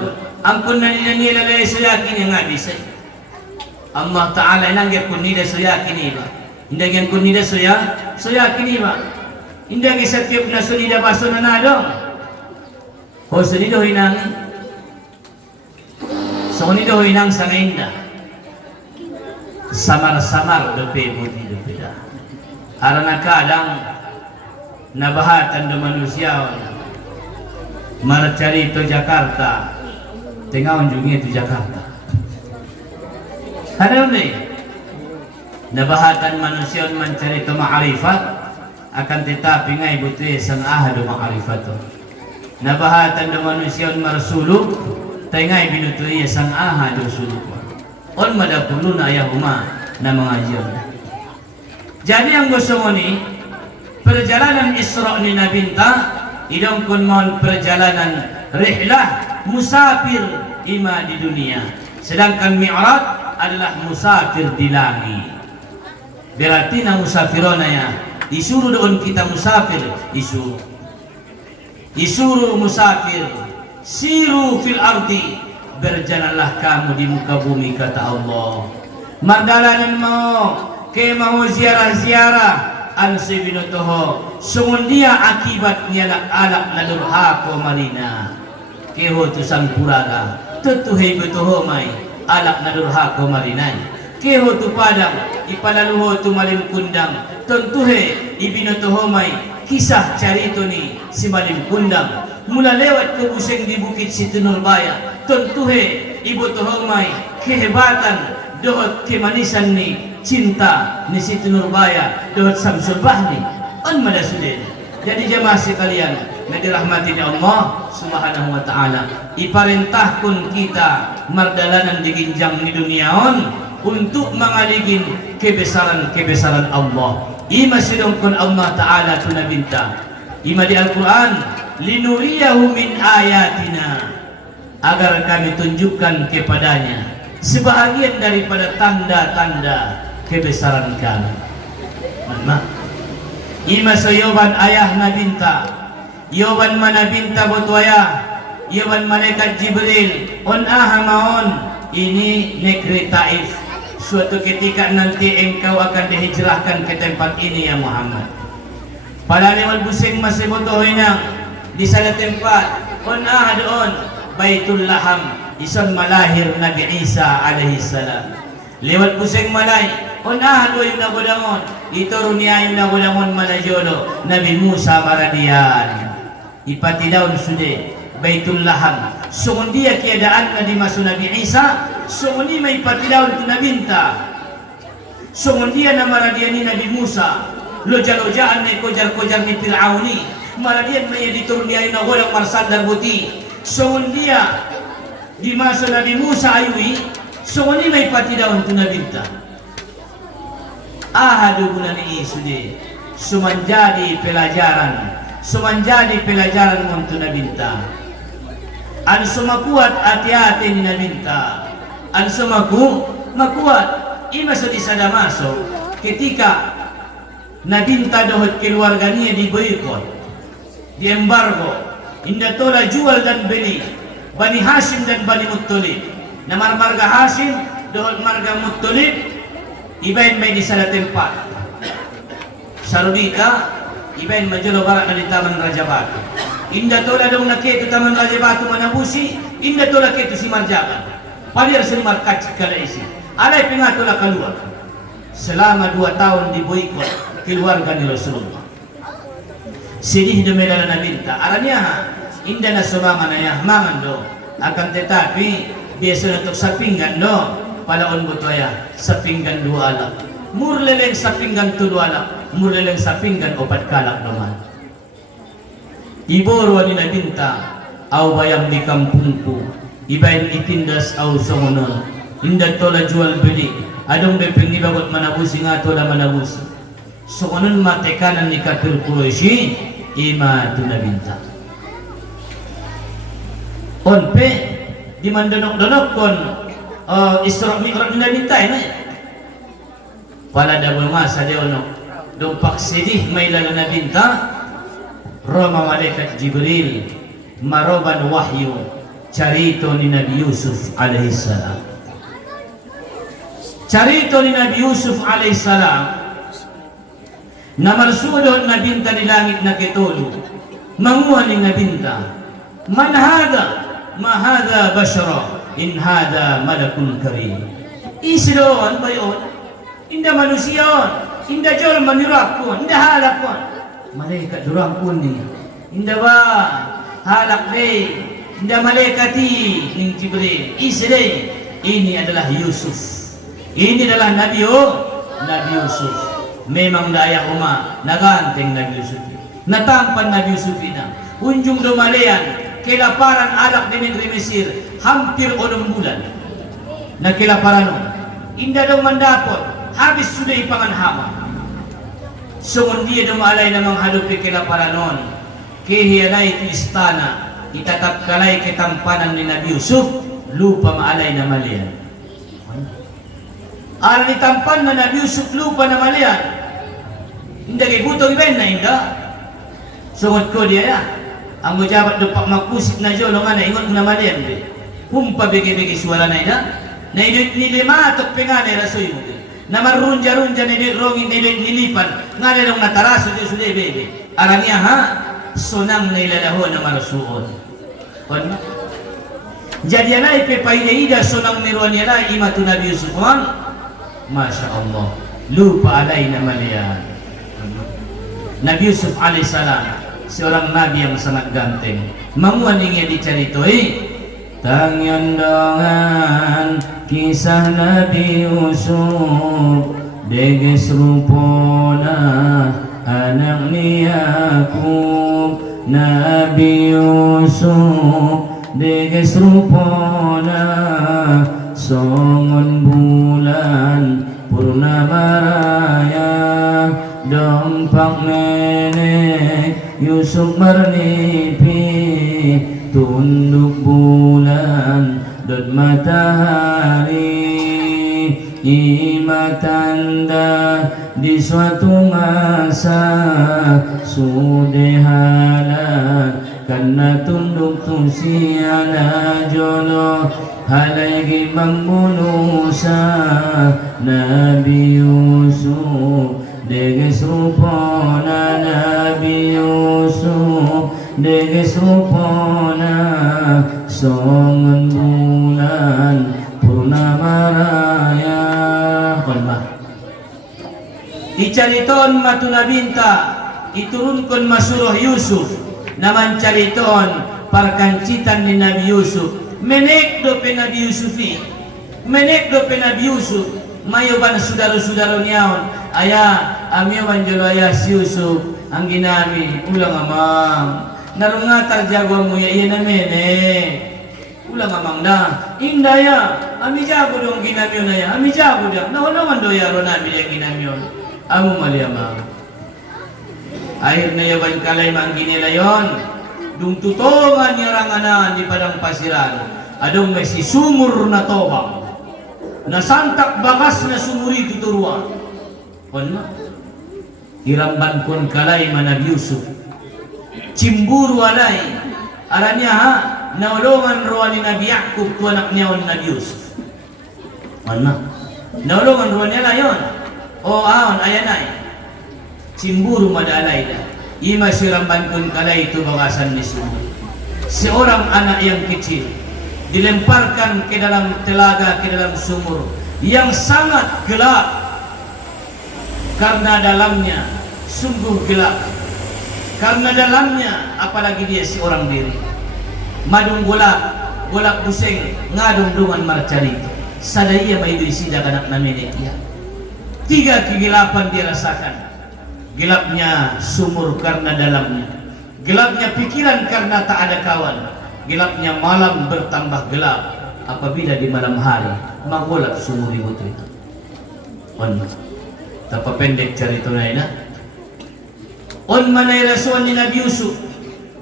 angkon na nila lay suyakin yang habis. Allah Taala nang yakun nila suyakin iba. Hindi yan kun nila suyakin iba. Hindi gi setiap na sunida baso na nadong. O sunido hinang. Sunido hinang sa ngainda. Samar-samar dope budi dope da. Karena kadang nabahatan do manusia maracari to Jakarta tengah unjungi itu Jakarta kadang ni nabahatan manusia mencari to ma'rifat akan tetapi ngai butuh sang ahadu ma'rifat nabahatan do manusia marsuluk tengah binutuh sang ahadu suluk on madakuluna ayahuma na mengajian. Jadi yang gusto ni perjalanan Isra ni Nabinta idong kun mon perjalanan rihlah musafir ima di dunia, sedangkan Mi'raj adalah musafir di langit. Berarti na musafirona ya disuruh doon kita musafir, disuruh musafir, siru fil ardi, berjalanlah kamu di muka bumi kata Allah. Mardalanan mau ke mau ziarah-ziarah an sibinotoho sungundia akibatnya alak ladurha ko marina keho tu sampuraga tetuhe betoho mai alak ladurha ko marina keho tu padang ipalaluho tu malim kundang tentuhe ibinotoho mai kisah carito ni si malim kundang mula lewat ke buseng di bukit Situ Nurbaya tentuhe ibu toho mai kehebatan dohot kemanisan ni cinta ni Situ Nurbaya dohot Samsul Bahri on madasudin. Jadi jemaah sekalian yang dirahmati Allah Subhanahu wa taala, iparentahkun kita mardalanan di ginjang di duniaon untuk mengaligin kebesaran-kebesaran Allah. Ima sidongkun Allah taala tunabinta. Ima di Al-Qur'an linuriyahu min ayatina, agar kami tunjukkan kepadanya sebahagian daripada tanda-tanda kebesaran kami. Mana? Ima soyoban ayah nabinta, yoban mana binta botwaya, yoban malaikat Jibril, on ahamaon ini negeri Taif. Suatu ketika nanti engkau akan dihijrahkan ke tempat ini ya Muhammad. Pada lewat busing masih botohinang di sana tempat on doon Baitul Laham ison malahir Nabi Isa alaihi salam. Lewat pusing malay do yung nagulangon iturun niya yung nagulangon manajolo Nabi Musa maradian ipatilaw sude Baitul Laham sungun dia kiadaan na di masu Nabi Isa sungun di may patilaw ito nabinta sungun dia na maradian ni Nabi Musa loja-lojaan na kojar-kojar ni Fir'auni maradian may diturun niya yung nagulang marsandar buti sungun dia di masa Nabi Musa ayui sungun di may patilaw ito nabinta ahadu bunani sude sumanjadi pelajaran untuk nabinta an sumakuat hati-hati ni nabinta an sumaku makuat ima so disada masuk ketika nabinta dohot keluarganya di boykot di embargo indah tola jual dan beli Bani Hashim dan Bani Muttalib namar marga Hashim dohot marga Muttalib ibain may di sana tempat Sarubita ibain majalo barak na di Taman Raja Batu inda tola dong naketo Taman Raja Batu manabusi inda tola keto si Marjakan palir sa markacik kala isi alay pingatola keluar selama 2 tahun di boykot keluarga ni Rasulullah sedih dumela na binta aranya inda na sumama na yahmangan do akan tetapi biasa na tok sa pinggan do palaon butwaya sa pinggan 2 alak murleleng sa pinggan 3 alak murleleng sa pinggan 4 kalak naman iborwa ni nabinta aw bayang di kampungku ibain itindas aw songonon inda tola jual beli adong depeng ni bagot manabusi nga tola manabusi songonon matekanan ni kafir Quraisy ima tu nabinta onpe di mandonok-donok kon Isra Mi'raj na bintay na pala dabol masa dia ono dumpak sedih may lalo na binta Roma malaikat Jibril maroban wahyu carito ni Nabi Yusuf alaihissalam. Carito ni Nabi Yusuf alaihissalam na marsudon na binta ni langit na kitulog, manguha ni nga binta, man hada, ma hada bashara, in hada malakul karim. Isiloon ba yun? Inda manusia yun, inda jol manirap ko, inda halak ko. Malaikat durang pun ni, inda ba halak ni, inda malaikati ning Jibril. Isilay, ini adalah Yusuf. Ini adalah Nabi Yusuf. Memang daya uma naganteng Nabi Yusuf, natampan Nabi Yusuf na unjung dumalayan kilaparan alak din ng Mesir hampir 8 bulan na kilaparan nun inda daw mandapot habis sudah ipanganhama sungon dia dumalay na mga halupi kilaparan nun kihiyalay istana itatapkalay kitampanan ni Nabi Yusuf lupa maalay na malian. Aral itampan na Nabi Yusuf lupa na malian. Hindi kay butong iben na inda. Sungot ko dia ya. Ang mujabat dupak makusip na jo nga na ingot na malian. Humpa bigi-bigi suwala na inda. Na nilimatok pingane rasoy mo. Na marunja-runja na rongin nilipan. Nga nilong nataraso di suday bebe. Aral niya ha. Sunang na ilalahon na marasuon. Ano? Jadi anay pepayda sunang niruan niya imatu Nabi Yusuf. Masya Allah, lupa alay na malian. Nabi Yusuf alaihissalam, seorang Nabi yang sangat ganteng. Manguaning niya dicarito tangyandongan kisah Nabi Yusuf deges rupona anak ni Yakub. Nabi Yusuf deges rupona songon bulan purnama raya dompak nenek Yusuf bernipi tunduk bulan dot matahari ima tanda di suatu masa sudehala karena tunduk tusiana jono halagi membunuh Nabi Yusuf deges rupona Nabi Yusuf deges rupona songon bulan purnama raya. Kolma icariton matu nabinta iturunkan masuruh Yusuf naman cariton parkancitan ni Nabi Yusuf. Menek do pe Nabi Yusufi, menek do pe Nabi Yusuf, mayoban saudara-saudara niyaon, ayah, amiyawan jolo ayah si Yusuf, ang ginami, ulang amang, narungatar jago mo ya, iyan na menek, ulang amang na, indaya, ami jago dong ginami na ya, ami jago dong, nahulangan do yaro namin yung ginami yun, amo mali amang. Akhir na yawan kalay mang ginilayon, dung tutongan nyaranganan di padang pasiran adong may si sumur na tobang nasantak bakas na sumuri tuturuan kon na iramban kon kalay manab Yusuf cimburu alay aranya ha naulungan ruan ni Nabi Yakub tu anak niya Nabi Yusuf kon na naulungan ruan niya layon o aon ayanay cimburu madalay na ima siramban kun kalay itu bakasan ni semua. Seorang anak yang kecil dilemparkan ke dalam telaga, ke dalam sumur yang sangat gelap karena dalamnya sungguh gelap. Karena dalamnya apalagi dia seorang diri. Madung golak buseng ngadung dungan marcari. Sadaya maidu isidak anak namanya dia. 3 kegelapan dia rasakan. Gelapnya sumur karena dalamnya, gelapnya pikiran karena tak ada kawan, gelapnya malam bertambah gelap apabila di malam hari mengolap sumur itu. On, tapa pendek cerita na. On manay rasuan ni Nabi Yusuf,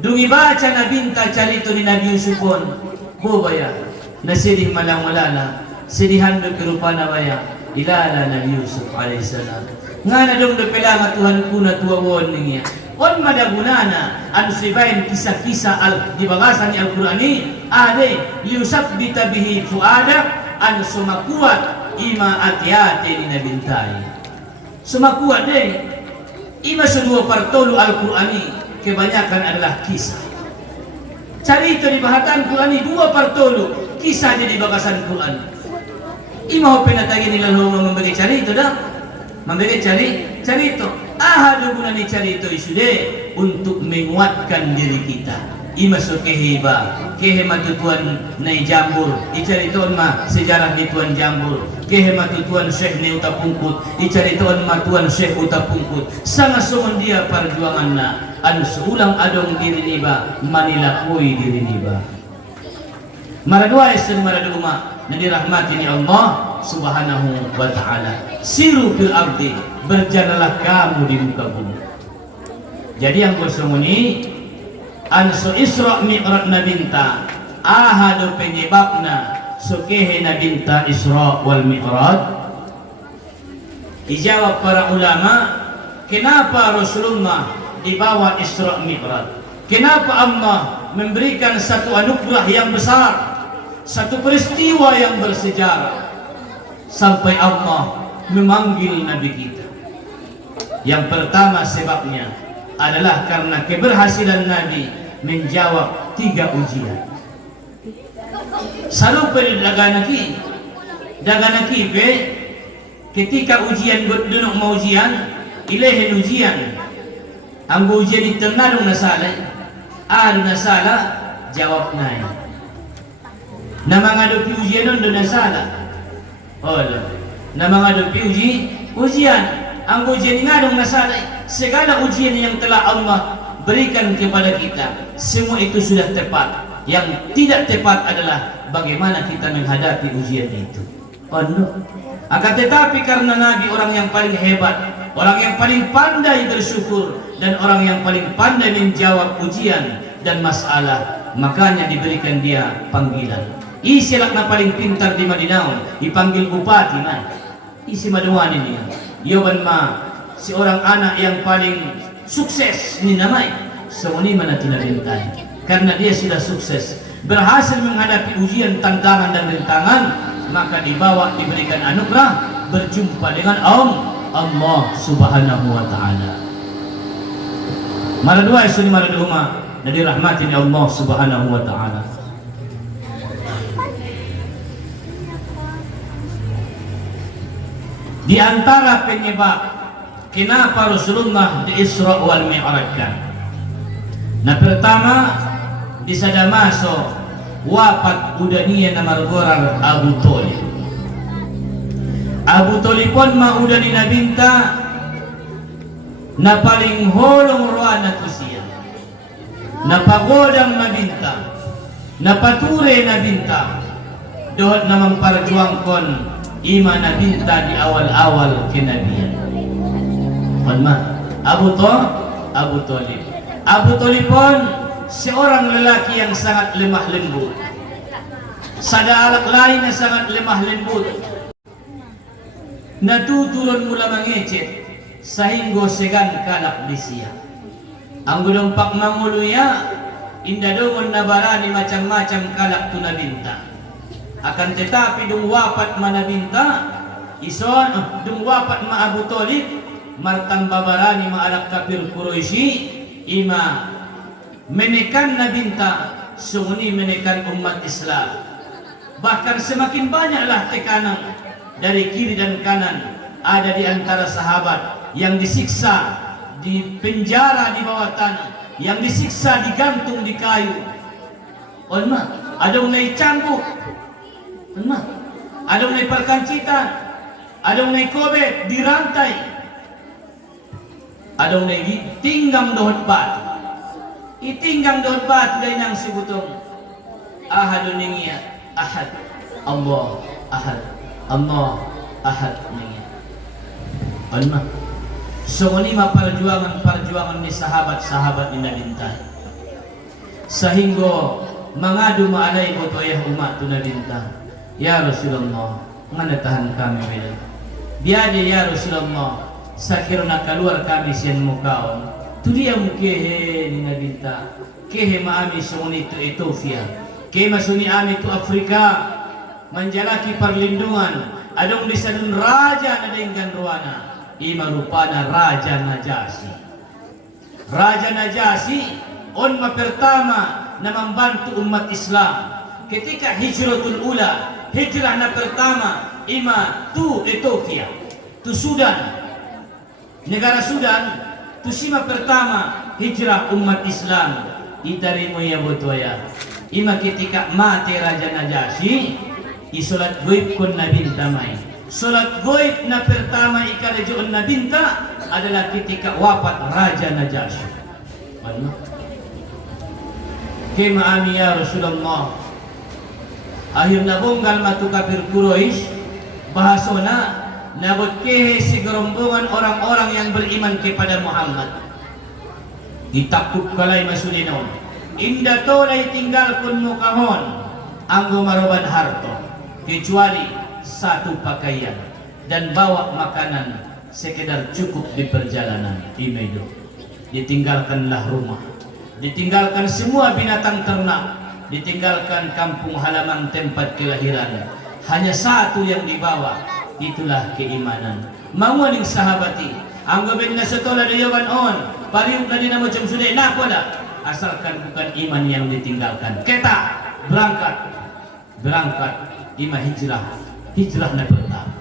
dungi baca na binta cerita ni Nabi Yusuf on, bubaya, nasidih malang walala, sidihan do kirupana baya, ilala Nabi Yusuf alaihissalam. Nga na dong do pelang Tuhan kuna tuwawon niya on madagunana an sibain kisah-kisah di bagasan Al-Qur'ani ade liusabbita bihi fuadak an sumakuat ima atiate ni nabintai sumakuat deh ima sedua partolu Al-Qur'ani kebanyakan adalah kisah cerita di bahatan Qur'ani dua partolu kisah di bagasan Qur'an ima hopena tagi nila lo membagi cerita dah membagi cerita ahadu gunani cerita isude untuk menguatkan diri kita ima so kehiba kehematu tuan nai jambur icaritoon ma sejarah di tuan jambur kehematu tuan Syekh ne utapungkut icaritoon ma tuan Syekh utapungkut sangat songon dia perjuangan na anu seulang adong diri niba manilakui diri niba maradua esen maraduma na dirahmati ni Allah subhanahu wa ta'ala siru fil ardi berjalanlah kamu di muka bumi jadi yang bersembunyi anso Isra Mi'raj nabinta ahadu penyebabna sukehe nabinta Isra wal Mi'raj dijawab para ulama kenapa Rasulullah dibawa Isra Mi'raj kenapa Allah memberikan satu anugerah yang besar satu peristiwa yang bersejarah sampai Allah memanggil Nabi kita yang pertama sebabnya adalah karena keberhasilan Nabi menjawab 3 ujian. Selalu daganaki pe ketika ujian godunok mau ujian ilehen ujian ang ujian iternalong nasala nasala jawab naik na mangadopi ujian nun doon nasala na mangadopi ujian ang ujian ngadong nasala segala ujian yang telah Allah berikan kepada kita semua itu sudah tepat yang tidak tepat adalah bagaimana kita menghadapi ujian itu akan tetapi karena Nabi orang yang paling hebat orang yang paling pandai bersyukur dan orang yang paling pandai menjawab ujian dan masalah makanya diberikan dia panggilan isi lakna paling pintar di Madinah dipanggil bupati nah isi maduan ini yoban ma si orang anak yang paling sukses ni namai semuni mana tinabintai karena dia sudah sukses berhasil menghadapi ujian tantangan dan rintangan maka dibawa diberikan anugerah berjumpa dengan Allah subhanahu wa ta'ala maradua isuni maraduma na dirahmati ni Allah subhanahu wa ta'ala di antara penyebab kenapa Rasulullah di Isra wal Mi'rajkan nah pertama di sadamaso wafat udaniya na margorar Abu Talib pun maudani nabinta na paling holong roa na tusiya na pagodang nabinta na pature nabinta dohot na memperjuangkan iman nabinta di awal-awal kenabian Abu Talib pun seorang lelaki yang sangat lemah lembut sada alak lain yang sangat lemah lembut natuturun mula mangecet sehingga segan kalak disia ang gudong pakmanguluya indadongon nabarani macam-macam kalak tu nabinta akan tetapi dung wapat manabinta ison dung wapat ma Abu Talib martang babarani ma alak kafir Quraisy ima menekan nabinta sunguni menekan umat Islam bahkan semakin banyaklah tekanan dari kiri dan kanan ada di antara sahabat yang disiksa di penjara di bawah tanah yang disiksa digantung di kayu ada unai cambuk ada unai perkancitan ada unai kobet dirantai ada unai tinggang dohot batu itinggang dohot batu dari nang sibutong ahadun ningiya ahad Allah ahad Allah ahad ningiya so ini perjuangan ni sahabat-sahabat ni nabinta sehingga mengadu maalay ko ayah umat tu nabinta ya Rasulullah nganatahan kami bila biade ya Rasulullah sakirna keluar kami sian mukaon Tu dia mungkin ni nabinta. Kehe maami suni tu Ethiopia. Kehe masuni ami tu Afrika. Menjalaki perlindungan. Adong di sadun raja na dengan ruana. Ima rupana Raja Najasyi. Raja Najasyi on pertama na membantu umat Islam. Ketika hijratul ula, hijrah na pertama ima tu Ethiopia, tu Sudan. Negara Sudan, tu sima pertama hijrah umat Islam. Itarimo ya botoya. Ima ketika mati Raja Najasyi, isolat goib kon nabinta mai. Solat goib na pertama ikalajuan nabinta adalah ketika wafat Raja Najasyi. Ano? Kema ami ya Rasulullah. Akhir na bonggal matu kafir Quraisy bahasona nabot kehe si gerombongan orang-orang yang beriman kepada Muhammad. Ditakuk kalay masulinon. Inda tolay tinggal kun mukahon anggo maroban harto kecuali satu pakaian dan bawa makanan sekedar cukup di perjalanan imedo. Ditinggalkanlah rumah, ditinggalkan semua binatang ternak, ditinggalkan kampung halaman tempat kelahiran. Hanya satu yang dibawa, itulah keimanan. Manguaning sahabati, anggapin na sa tola dayawan on, pariuk na din na macam sudah nakola, asalkan bukan iman yang ditinggalkan. Kita berangkat, ima hijrah na pertama.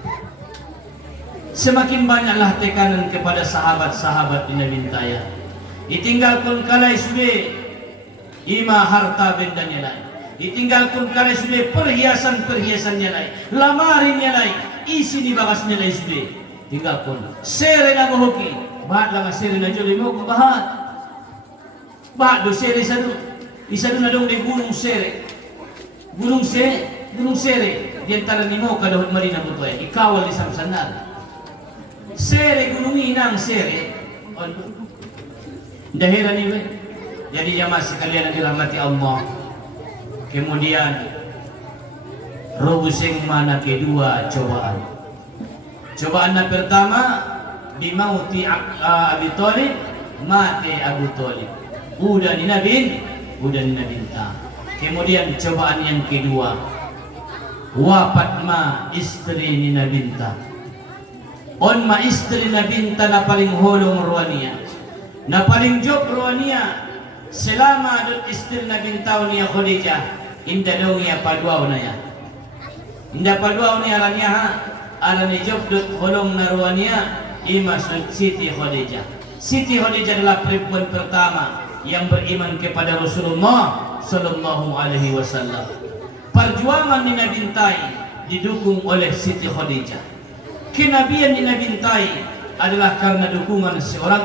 Semakin banyaklah tekanan kepada sahabat-sahabat di Nabintaya. Ditinggalkan kalai sudah ima harta bendanya lain. Ditinggalkan kalai sudah perhiasan-perhiasannya lain. Lamarinnya lain. Isi di bakasnya lain sudah. Tinggalkan. Sere na mahuki. Bahat lang sere na juli mo ko bahat. Bahat do sere sadu. Isa do na dong di gunung sere. Gunung sere. Di antara ni mo kadahot marina mo to ay. Ikawal di samsanar. Sere gunung inang sere. Dahiran ini. Jadi jamaah sekalian yang dirahmati Allah. Kemudian robusing mana kedua cobaan. Cobaan yang pertama di mauti Abi Thalib, mati Abu Thalib. Udah ni Nabinta. Kemudian cobaan yang kedua, wafat ma istri ni Nabinta. On ma istri Nabinta na paling holong ruania. Na paling job ruania selama dut istri Nabinta niya Khadijah inda daw niya padwaw na ya. Inda padwaw niya lang niya ha. Ala ni job dut holong na ruania ima Siti Khadijah. Siti Khadijah adalah perempuan pertama yang beriman kepada Rasulullah sallallahu alaihi wasallam. Perjuangan ni Nabintai didukung oleh Siti Khadijah. Kenabian ni Nabintai adalah karena dukungan seorang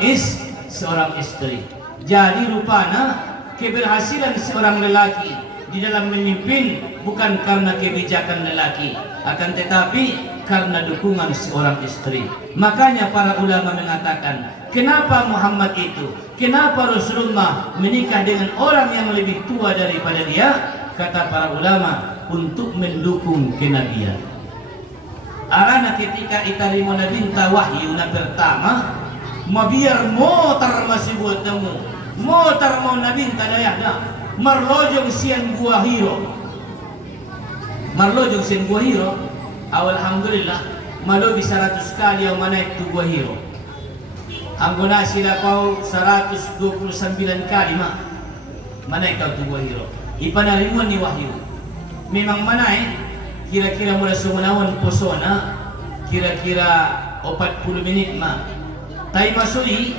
istri. Jadi rupanya keberhasilan seorang lelaki di dalam memimpin bukan karena kebijakan lelaki, akan tetapi karena dukungan seorang istri. Makanya para ulama mengatakan, kenapa Muhammad itu, kenapa Rasulullah menikah dengan orang yang lebih tua daripada dia? Kata para ulama, untuk mendukung kenabian. Arana ketika itarimo Nabinta wahyu na pertama, mabiar motar masih buat kamu, motar mau Nabinta dayahna, marlojong sian buah hiro, alhamdulillah, malo bisa 100 kali yang mana itu buah hiro. Anggona sila kau 129 kali mana itu buah hiro. Ipanarimuan ni wahyu. Memang mana kira-kira mula sumunawan posona, kira-kira 40 menit tay masuli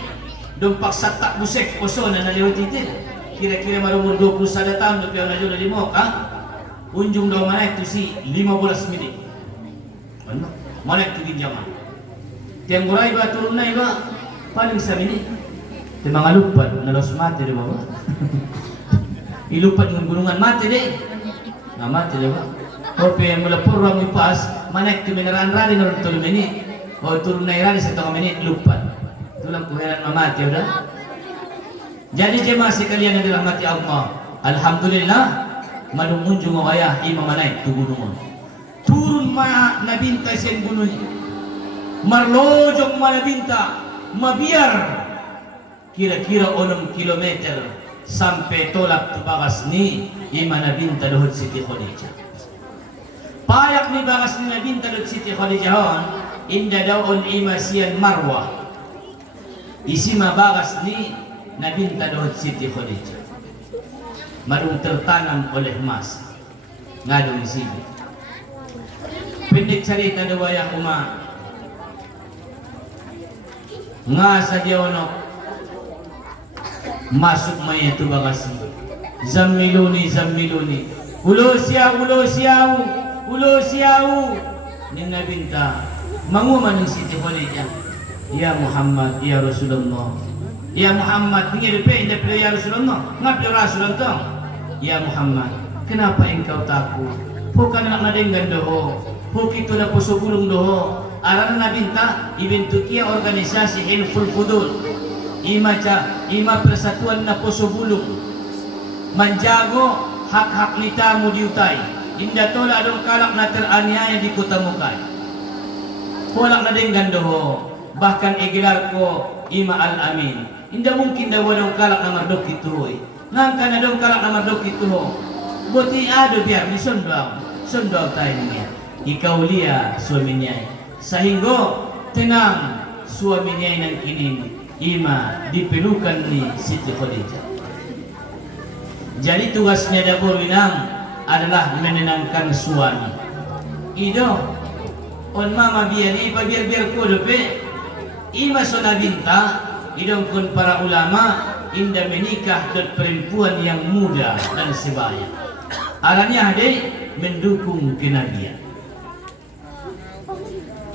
dompak satak busek posona na liwat itil. Kira-kira marumur 21 tahun doon na dyan na limo ka. Unjung daw mana itu si 15 menit. Ano? Mana itu ginjaman. Tiang guray ba turun na iba paling sa menit. Ti mga lupad na los mati di ba? Ilupad ng gunungan mati di. Na mati di ba? Kopi mula purang ipas, manek tu meneraan rali na 3 menit. O turun na irali sa 1 menit lupad. Itulah kuheran mamati udah. Jadi jemaah sekalian yang dirahmati Allah, alhamdulillah manumunjung ayah imam naik tu gunung. Turun ma Nabinta sen gunung. Marlojong ma Nabinta, mabiar kira-kira 6 kilometer sampai tolak tubagas ni ima nabinta dohod Siti Khadijah. Payak ni bagas ni nabinta dohod Siti Khadijah hon inda daun ima siyan Marwah. Isi mabagas ni nabinta dohod Siti Khadijah. Marung tertanam oleh emas ngadong sini. Pendek cerita dewaya uma nga sa diyono masuk maya tu bagasi zammiluni ulo siyaw ning nabinta manguman ng Siti Khadijah, ya Muhammad ya Rasulullah, ya Muhammad ngiri pe ya Rasulullah ngap Rasulullah. Ya Muhammad, kenapa engkau takut? Bukan anak nadenggan doho, bukit na puso gulung doho. Aran nabinta ibentukia organisasi Hilful Fudul. Ima persatuan na puso gulung. Manjago hak-hak ni tamu diutay. Inda tola adong kalak na teraniaya di kota Mukay. Walang nadenggan doho. Bahkan igilar ko Ima Al-Amin. Inda mungkin daw adong kalak na mardok ito ngangka na dong kalak na mardok ito buti ado biar ni sundaw tayo niya ikaw liya suami niya sahinggo tenang suami niya ng kining ima dipelukan ni Siti Khadijah. Jadi tugasnya dapur winang adalah menenangkan suami ido on mama biar biar ko dope ima sona binta idong kun para ulama indah menikah dan perempuan yang muda dan sebaya. Aranya hadai mendukung kenabian.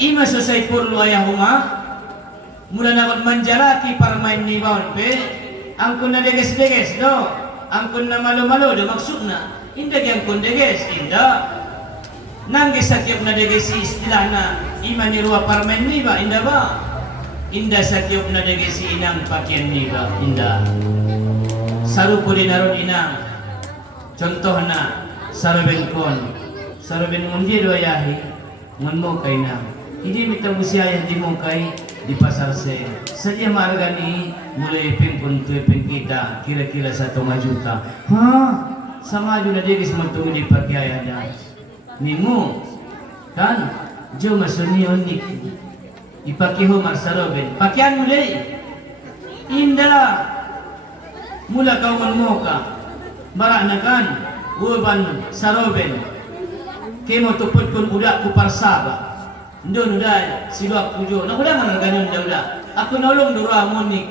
Ima selesai perlu ayah rumah, mula namat menjalaki parmain ni bawon pe, angkun na deges do, angkun na malo do maksudna. Indah yang kun deges, indah. Nanggis setiap na degesi istilah na ima ni ruah parmain ni ba, indah ba? Indah setiap nadagesi inang pakaian niba indah sarupo din naron inang contoh na saruben mundi do ayahi ngon mo kay na hindi mitang usiaya di mo kay di pasar se saja margani mulai pengkon kita kira-kira 1 juta ha sama juga degis mentung di pakaian da nimo kan jo masunion ni ipakiho marsaroben pakaian mulai indah mula kau menemuka maranakan uban saroben kemo tuput kun udak ku parsaba ndon udah siluak pujo nak udah mana ganon udah aku nolong dura monik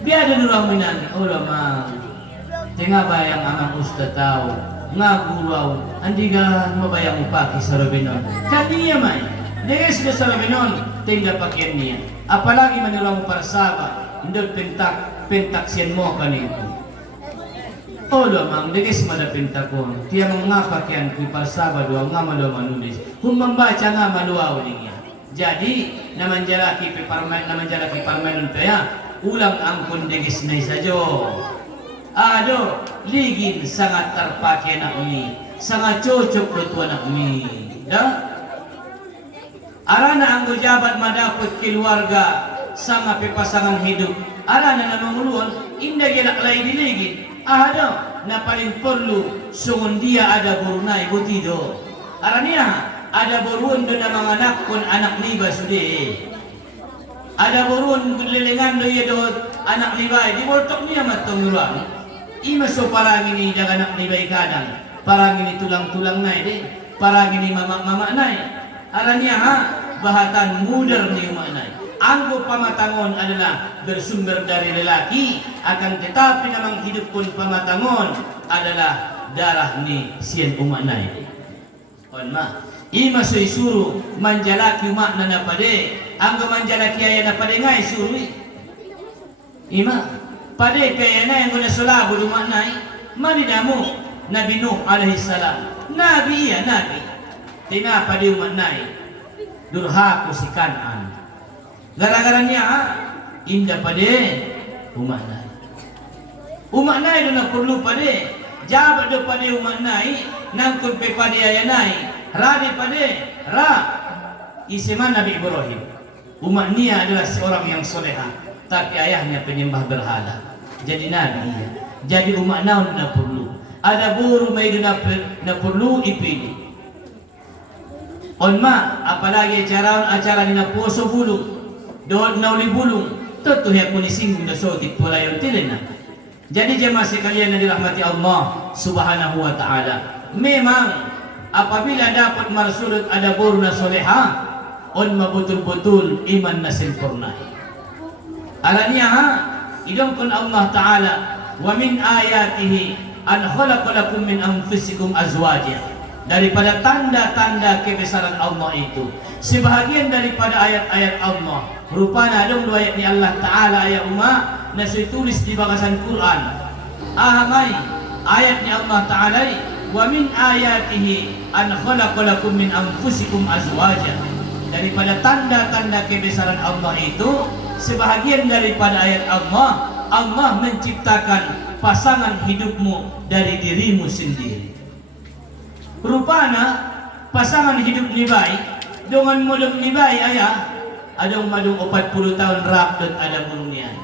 biar ada dura minani Allah mah tengah bayang anak ustaz tahu ngagurau andigan mabayang upaki sarobenon kaniya mai deges sudah sarobenon tinggal pakaian niya apalagi menolong parsaba ndon pentak sian mo kanito Odo mang deges mada pentakon tiya mengapa kian ku parsaba dua ngamalo manulis kung membaca ngamaluaw niya jadi naman jalaki parmain kaya ulang angkon deges na isajo ado ligin sangat terpakai nak mi sangat cocok betul anak mi dah arana anggo jabat madapot keluarga sama pasangan hidup arana na manguluan indah gelak lain diligin ada na paling perlu sungun dia ada burunai butido arania ada burun do na mga anak kun anak liba sude ada burun gelelengan do iya do anak liba di boltok niya matong ruang ima so parang ini jaga anak liba kadang parang ini tulang-tulang nai de parang ini mama nai arania ha bahatan muder ni umanay anggo pamatangon adalah bersumber dari lelaki akan tetapi namang hidup pun pamatangon adalah darah ni sian umanay on ma ima soy suru manjalaki umakna na pade anggo manjalaki aya na pade ngai suru ima pade kaya na yang guna solabu umaknay manidamu Nabi Nuh alaihi salam nabi iya nabi tina pade umaknay durhaku si Kanan gara-gara niya indah pade umaknay do na perlu pade jabat do pade umaknay nangkun pe pade ayanay radi pade ra isiman Nabi Ibrahim umak niya adalah seorang yang soleha tapi ayahnya penyembah berhala. Jadi nabi ya. Jadi umat naon na perlu. Ada buru may na perlu ipili. On ma, apalagi acara ni na puso bulong. Doon na uli bulong. Tutuhya ko ni singgung na sotik wala yung tilin na. Jadi jemaah sekalian yang dirahmati Allah Subhanahu wa taala, memang apabila dapat marsulut ada burna solehah, on mabutul-butul iman na sempurna. Alanya idong kun Allah taala, wa min ayatihi an khalaqa lakum min anfusikum azwaja. Daripada tanda-tanda kebesaran Allah itu, sebahagian daripada ayat-ayat Allah, rupanya ada dua ayat ni Allah taala ayat umat nasi tulis di bagasan Quran. Ahamai ayatnya Allah Ta'ala, wa min ayatihi an khalaqa lakum min anfusikum azwaja. Daripada tanda-tanda kebesaran Allah itu, sebahagian daripada ayat Allah, Allah menciptakan pasangan hidupmu dari dirimu sendiri. Rupana pasangan hidup ni baik, dengan modem ni baik ayah, adong madung 40 tahun rak dan ada burunian.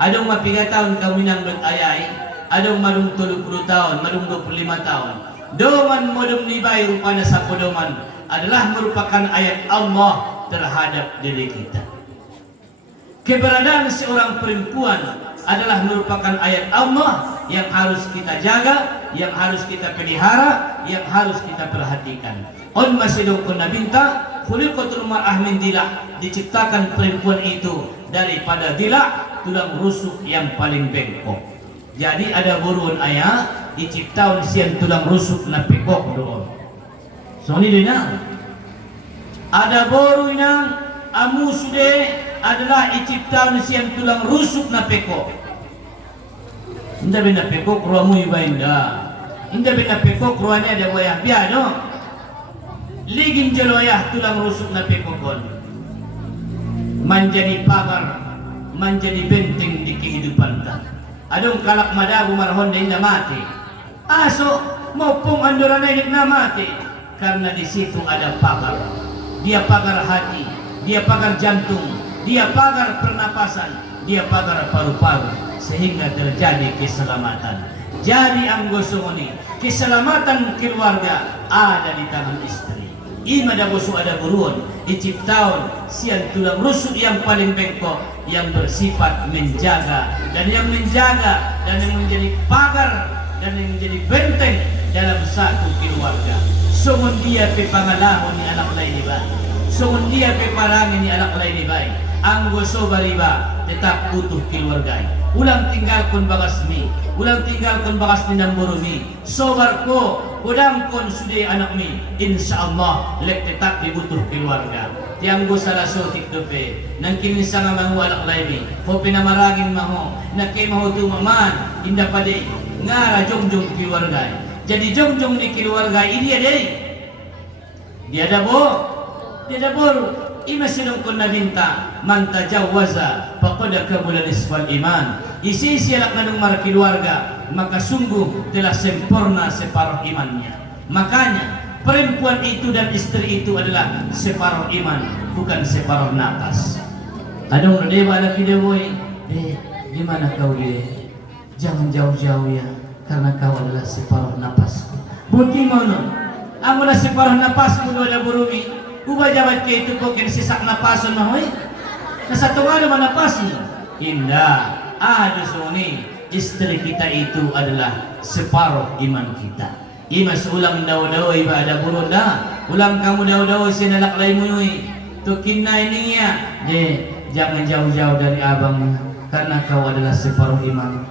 Adong ma 3 tahun kawinan dot ayai, adong madung 30 tahun, madung 25 tahun. Doman modum nibay rupana sa podoman adalah merupakan ayat Allah terhadap diri kita. Keberadaan seorang perempuan adalah merupakan ayat Allah yang harus kita jaga, yang harus kita pelihara, yang harus kita perhatikan. On masidong kun nabinta, khuliqatul mar'ah min dila', diciptakan perempuan itu daripada dila', tulang rusuk yang paling bengkok. Jadi ada burun ayah diciptakan siang tulang rusuk na pekok doon. So ini dia. Ada burun yang amu sude adalah diciptakan siang tulang rusuk na pekok. Indah bina pekok ruamu iba indah. Indah bina pekok ruanya ada wayah biado. Ligin jelo wayah tulang rusuk na pekokon. Menjadi pagar, menjadi benteng di kehidupan kita. Adong kalak madabu marhon din na mati. Aso maupong andoran na na mati. Karena di situ ada pagar. Dia pagar hati, dia pagar jantung, dia pagar pernapasan, dia pagar paru-paru, sehingga terjadi keselamatan. Jadi anggosoni, keselamatan keluarga ada di tangan istri. Ima da bosu ada buruan, diciptakan siang tulang rusuk yang paling bengkok, yang bersifat menjaga dan yang menjadi pagar dan yang menjadi benteng dalam satu keluarga. Sungun dia pepangalahon ni anak lain iba, sungun dia peparangin ni anak lain iba. Anggoso bariba tetap utuh keluarga. Ulang tinggalkan bagas mi, ulang tinggalkan bagas ni namburumi. Sobar ko, udang kon sudah anak mi. Insyaallah lek tetap dibutuh keluarga. Tiang go salah sotik dope, nang kinsa nga mahu anak lain mi. Ko pinamaragin maho, nakay maho tumaman, inda pade ngara jongjong keluarga. Jadi jongjong di keluarga ini ada. Dia ada bo, dia ada bor. Ima sinong kun nabinta man tajawaza faqad kabula nisfal iman. Isi sialak nanung mar keluarga, maka sungguh telah sempurna separuh imannya. Makanya perempuan itu dan istri itu adalah separuh iman, bukan separuh nafas. Adong dewa lagi dewoi, gimana kau ye? Jangan jauh-jauh ya, karena kau adalah separuh nafasku. Buti mono, amulah separuh nafasku do ada burumi. Ubah jabat ke itu kok sisak napasan mahoy. Nasatu ada mana napasnya? Indah. Ada suni istri kita itu adalah separuh iman kita. Ima seulang daw-daw iba ada burun dah. Ulang kamu daw-daw sinalak lain munui. Tukin na ini ya. Jangan jauh-jauh dari abang karena kau adalah separuh iman.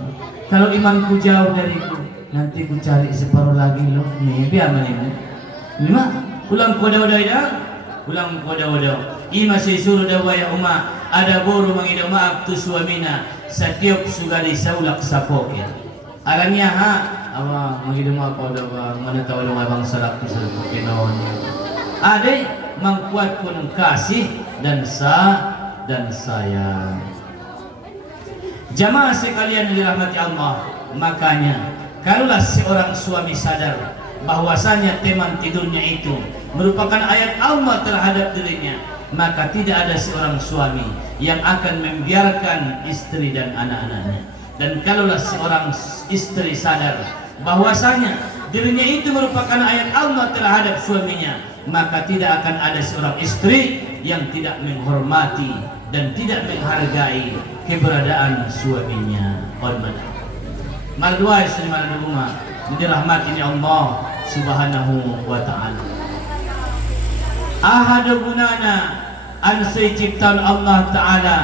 Kalau imanku jauh dariku, nanti ku cari separuh lagi loh. Nih biar mana ini? Lima. Ulang ku daw-daw dah. Ulang ko daw-daw. Ima sisuruh daw ya umma. Ada buru mangidaw maaf tu suamina. Sa tiop sugali sa ulak sa pokya. Alamnya ha. Awa mangidaw maaf ko daw mana tahu daw abang salak sa pokyanon. Ade mangkuat ko ng kasih dan sayang. Jamaah sekalian dirahmati Allah. Makanya kalaulah seorang suami sadar bahwasanya teman tidurnya itu merupakan ayat Allah terhadap dirinya, maka tidak ada seorang suami yang akan membiarkan istri dan anak-anaknya. Dan kalaulah seorang istri sadar bahwasanya dirinya itu merupakan ayat Allah terhadap suaminya, maka tidak akan ada seorang istri yang tidak menghormati dan tidak menghargai keberadaan suaminya. Mardua istri marduma dirahmati Allah subhanahu wa ta'ala. Ahada gunana ansai ciptaan Allah ta'ala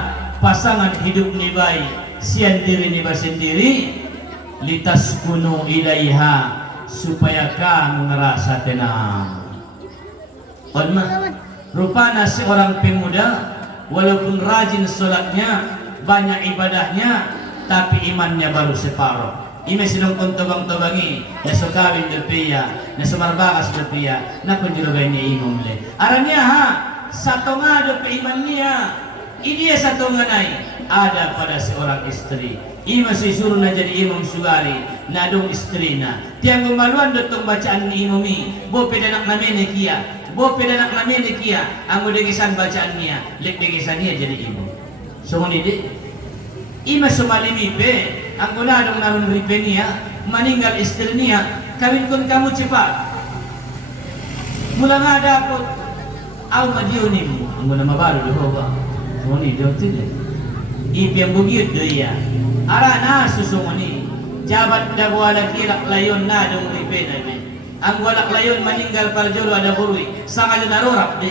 pasangan hidup ni baik sian diri ni sendiri litaskunu ilaiha supaya kamu ngerasa tenang. Rupanya seorang pemuda walaupun rajin sholatnya, banyak ibadahnya, tapi imannya baru separuh. Ime sidong kontobang-tobangi na sukawin derpiya, na sumarbakas derpiya, na kunjurugay niya imong le. Aranya ha, satu nga do iman niya, ini satu nga nai, ada pada seorang istri. Ima suruh na jadi imam sugari, na dong istri na. Tiang gumaluan do tong bacaan ni imami, bo pedanak namin kia, bo pedanak namin kia, ang udegisan bacaan niya, lekdegisan niya jadi imam. So ngunidi, ima sumalimi pe, ang unadong naroon ripe niya, maninggal istri niya, kawin kun kamu cepat. Mula nga dapat, aw madionim, ang muna mabalo do ba? Ngunidi, do tila. Ipi ang bugyod do iya. Ara na susunguni, jabat da wala kilak layon na dong ripe na be. Ang walak layon maninggal parjolo ada burui, sakal narorap de.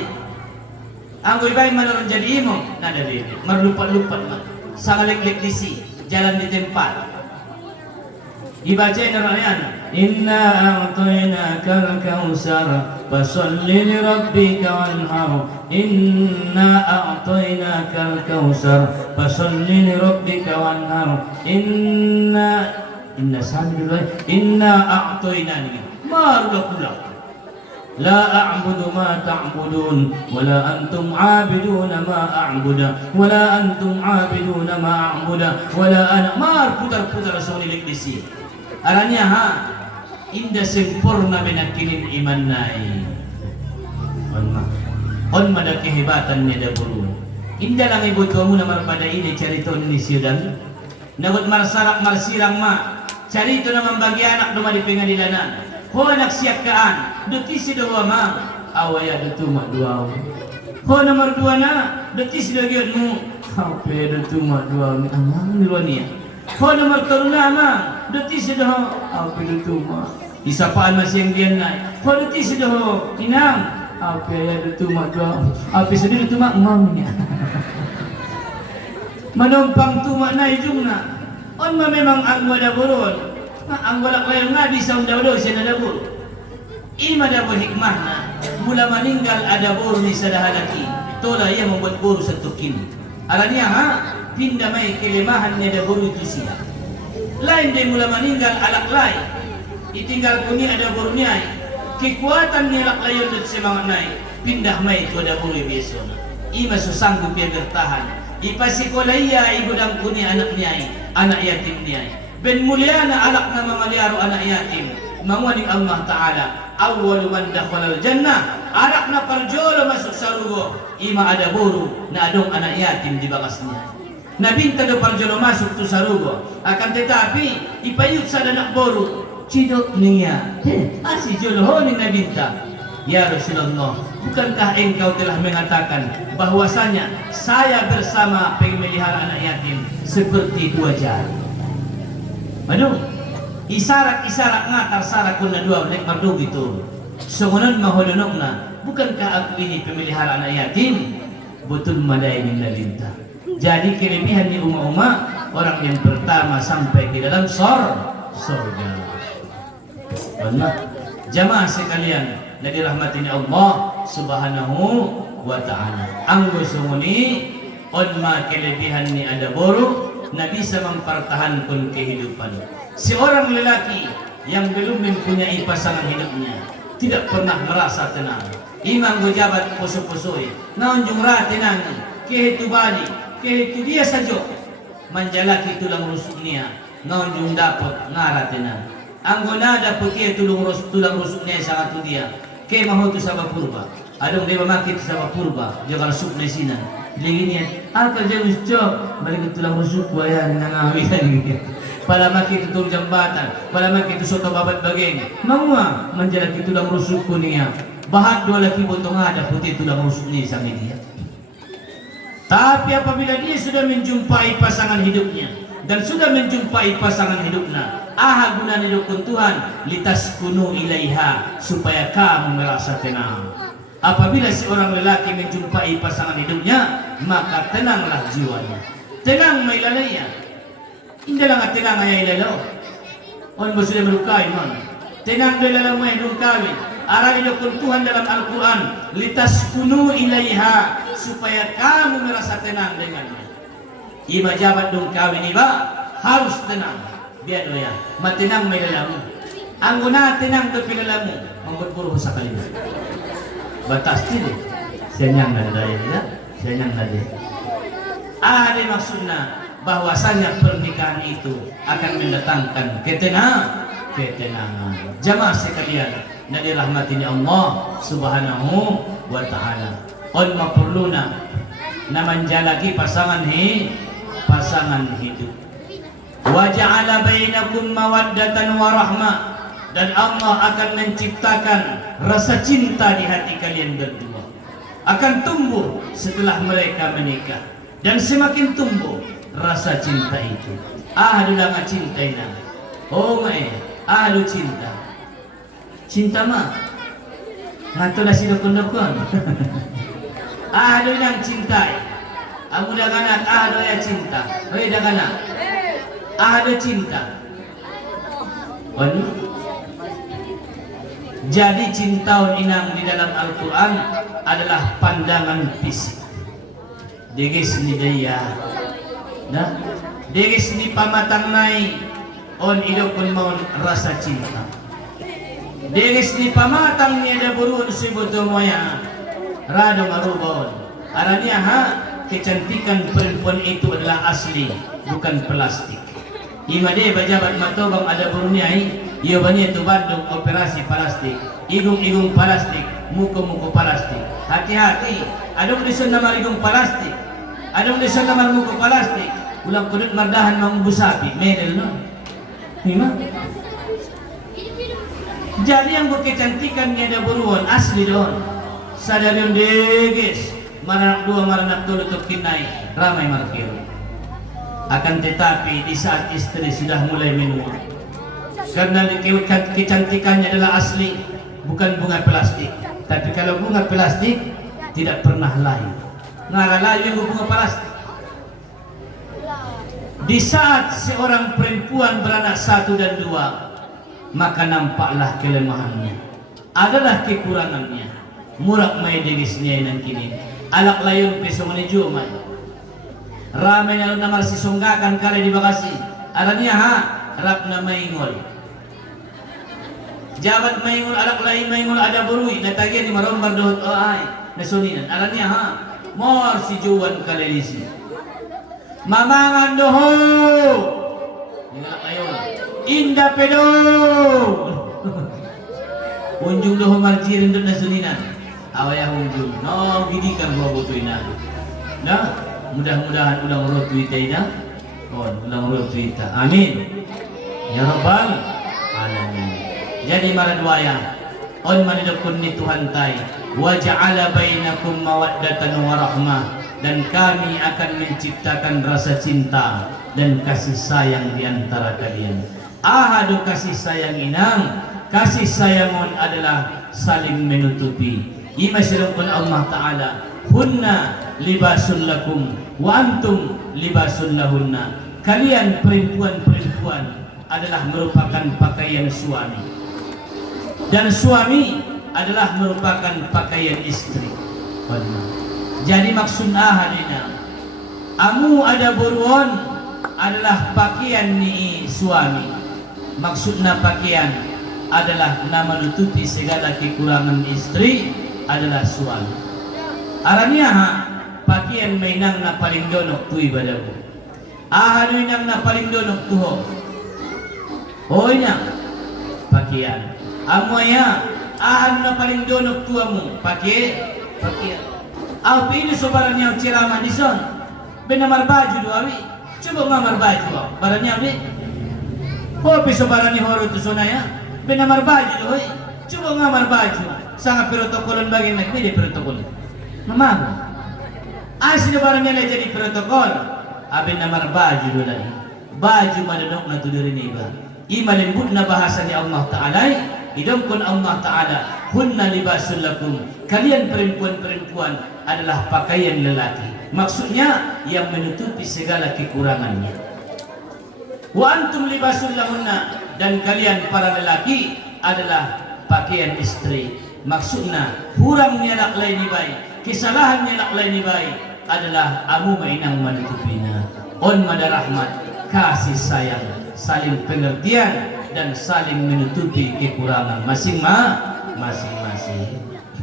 Ang ibay manaron jadi imam, nada be. Marlupat-lupat man. Sangalek-lek disi, jalan di tempat. Dibacain orang inna a'tainakal kautsar fasalli li rabbika wanhar inna a'tainakal kautsar fasalli li rabbika wanhar inna a'tainani marulak la a'budu ma ta'budun wala antum 'abiduna ma a'budu wala antum 'abiduna ma a'budu wala ana mar putar-putar sunilik disi. Aranya ha, inda sempurna menakirin iman nai. On mada kehebatan ni dahulu. Inda lang ibu tuamu namar pada ini cerita ni siudan. Nagut marsarak marsirang ma. Cerita nama bagi anak doma di pengadilanan. Ho anak siakaan, deti sidawa ma. Awaya detu mak dua. Ho nomor dua na, deti sidagiatmu. Apa detu mak dua. Amang di luar ni. Ho nomor karuna ma. Deti sudah apa itu mah disapaan masih yang dia naik kalau deti sudah inang apa ya itu mah dua apa sudah itu mah mamnya menumpang tu mak naik jumna on mah memang anggo ada burun anggo lak lain ngadi saum dawdo sina ada bur ima ada hikmahna mula meninggal ada bur ni sadahalaki tola ia membuat buru satu kini alania ha pindah mai kelemahan ni ada buru itu sia lain dia mula meninggal alak lain ditinggal kuni ada burunnya kekuatan ni alak lain dan semangat naik pindah mai itu ada buru biasa ima susanggup dia bertahan ipasikolaya ibu dan kuni anaknya anak yatim niya ben mulyana alak nama maliaro anak yatim mangwaning Allah Ta'ala awwalu man dakhalal jannah alak na parjolo masuk sarugo ima ada buru na adong anak yatim di bakasnya Nabi do parjolo masuk tu sarugo akan tetapi ipayut sa anak boru cidok niya asih jolo ni Nabi ya Rasulullah bukankah engkau telah mengatakan bahwasanya saya bersama pemelihara anak yatim seperti dua jari aduh isarak-isarak ngatar sarakun na dua nek mardu gitu sungunan mahodonokna bukankah aku ini pemelihara anak yatim betul madai min Nabi jadi kelebihan di umat-umat orang yang pertama sampai di dalam surga. Jamaah sekalian dari rahmatin Allah Subhanahu wa Ta'ala. Anggo sumuni onma kelebihan ni ada boru na bisa mempertahankan kehidupan. Seorang lelaki yang belum mempunyai pasangan hidupnya tidak pernah merasa tenang. Imam gojabat puso-pusoi naunjung ratinang kehitu bali kehitu dia saja menjalaki tulang rusuknya naunjung dapat ngaratinang anggona dapat dia tulang rusuknya sangat dia ke mahu tu sabab purba Adong dia mamakit sa purba, dia kalau sup na sinan. Liginian, kerja uscok, balik tulang rusuk wayan nangawitan gitu. Pala makit tutul jambatan, pala makit soto babat bageng. Mangwa menjalan tulang rusuk kunia. Bahat dua laki botong ada putih tulang rusuk ni sama dia. Tapi apabila dia sudah menjumpai pasangan hidupnya dan sudah menjumpai pasangan hidupnya, guna nidukun Tuhan litaskunu ilaiha, supaya kamu merasa tenang. Apabila seorang lelaki menjumpai pasangan hidupnya, maka tenanglah jiwanya. Tenang mailalaya. Hindi lang tenang ay ilalaw. On mo sudah melukai man. Tenang do ilalaw mo yung kawin. Aral nidukun Tuhan dalam Al-Quran, litaskunu ilaiha, supaya kamu merasa tenang dengannya. Ima jabat dong kawin iba harus tenang. Biar doya, matinang may lalamu. Ang una tenang do pilalamu, mambutburo sa kalimat. Batas tidak, senyang nada ya, senyang nada. Ada maksudnya bahwasanya pernikahan itu akan mendatangkan ketenangan. Jamaah sekalian, na dirahmati ni Allah Subhanahu wa Ta'ala. On maperluna na manjalagi pasangan hidup. Wa ja'ala bainakum mawaddatan wa rahmah, dan Allah akan menciptakan rasa cinta di hati kalian berdua. Akan tumbuh setelah mereka menikah, dan semakin tumbuh rasa cinta itu. Ahlu nga cinta ina. Oh mae, ahlu cinta. Cinta mah ngato na sinukun-nukun. Ahlu nang cinta. Amu danganak ahlu ya cinta. Hei danganak. Ahlu cinta. Wani. Jadi cinta inang di dalam Al-Quran adalah pandangan fisik. Degis ni daya, nah, degis ni pamatang nai, on idokun maun rasa cinta. Degis ni pamatang ni ada buruan sibuto moya, rado marubon. Aranya kecantikan perempuan itu adalah asli, bukan plastik. Imade bajabat matobang ada buruniai. Iyo bani itu Bandung operasi plastik, igung plastik, muko plastik. Hati-hati, adong dison nama igung plastik, adong dison nama muko plastik. Ulang kudut mardahan mang busapi, medel no. Hima. Jadi yang kecantikan ni ada buruan asli don. Sadarion degis, maranak dua maranak tulo kinai, ramai markir. Akan tetapi di saat istri sudah mulai menua, karena kecantikannya adalah asli, bukan bunga plastik. Tapi kalau bunga plastik tidak pernah layu. Ngara layu bunga plastik. Di saat seorang perempuan beranak 1 dan 2, maka nampaklah kelemahannya, adalah kekurangannya. Murak may degisnya yang kini. Alak layun peso menuju man. Ramai yang namar sisonggakan kali di Bekasi. Aranya rap na maingol. Jabat maingol alak lain maingol ada burui natagyan ni marombar dohot ay nasuninan. Aranya mor si Juwan kalelisi. Mamangan doho. Ingat ayo. Indah pedo. Unjung doho marjirin doon nasuninan. Awaya unjung. No gidikan gua butuinan. Nah, mudah-mudahan ulang rotu ita ina. Ulang rotu ita. Amin. Ya Rabbal alamin. Jadi maradwaya on manidukun ni Tuhan tay wa ja'ala bainakum mawaddatan wa rahmah, dan kami akan menciptakan rasa cinta dan kasih sayang di antara kalian. Ahadu kasih sayang inang, kasih sayangon adalah saling menutupi. Imasyarukun Allah Ta'ala, hunna libasun lakum wa antum libasun lahunna. Kalian perempuan-perempuan adalah merupakan pakaian suami, dan suami adalah merupakan pakaian istri. Jadi maksud ahadina, amu ada buruan adalah pakaian ni suami. Maksudnya pakaian adalah nama menutupi segala kekurangan istri adalah suami. Aranya pakaian mainang na paling donok tu ibadamu. Ahadu inang na paling donok tuho. Oh ina pakaian. Amoya ahan na paling donok tuamu pakai au pili sobaran yang ceramah di son benamar baju doawi coba ngamar baju barannya ni kopi sobaran ni horo tu sonaya benamar baju doai coba ngamar baju sangat protokolan bagaimana ini protokol mamamu asli barannya lah jadi protokol abin namar baju doai baju madadok na tuduri ni ba iman lembut na bahasa ni Allah Ta'ala idamkun Allah Ta'ala hunna libasul lakum kalian perempuan-perempuan adalah pakaian lelaki maksudnya yang menutupi segala kekurangannya wa antum libasul lahunna dan kalian para lelaki adalah pakaian istri maksudnya hurangnya lak lain baik kesalahannya lak lain baik adalah amu mainang menutupina on mada rahmat kasih sayang saling pengertian dan saling menutupi kekurangan masing-masing.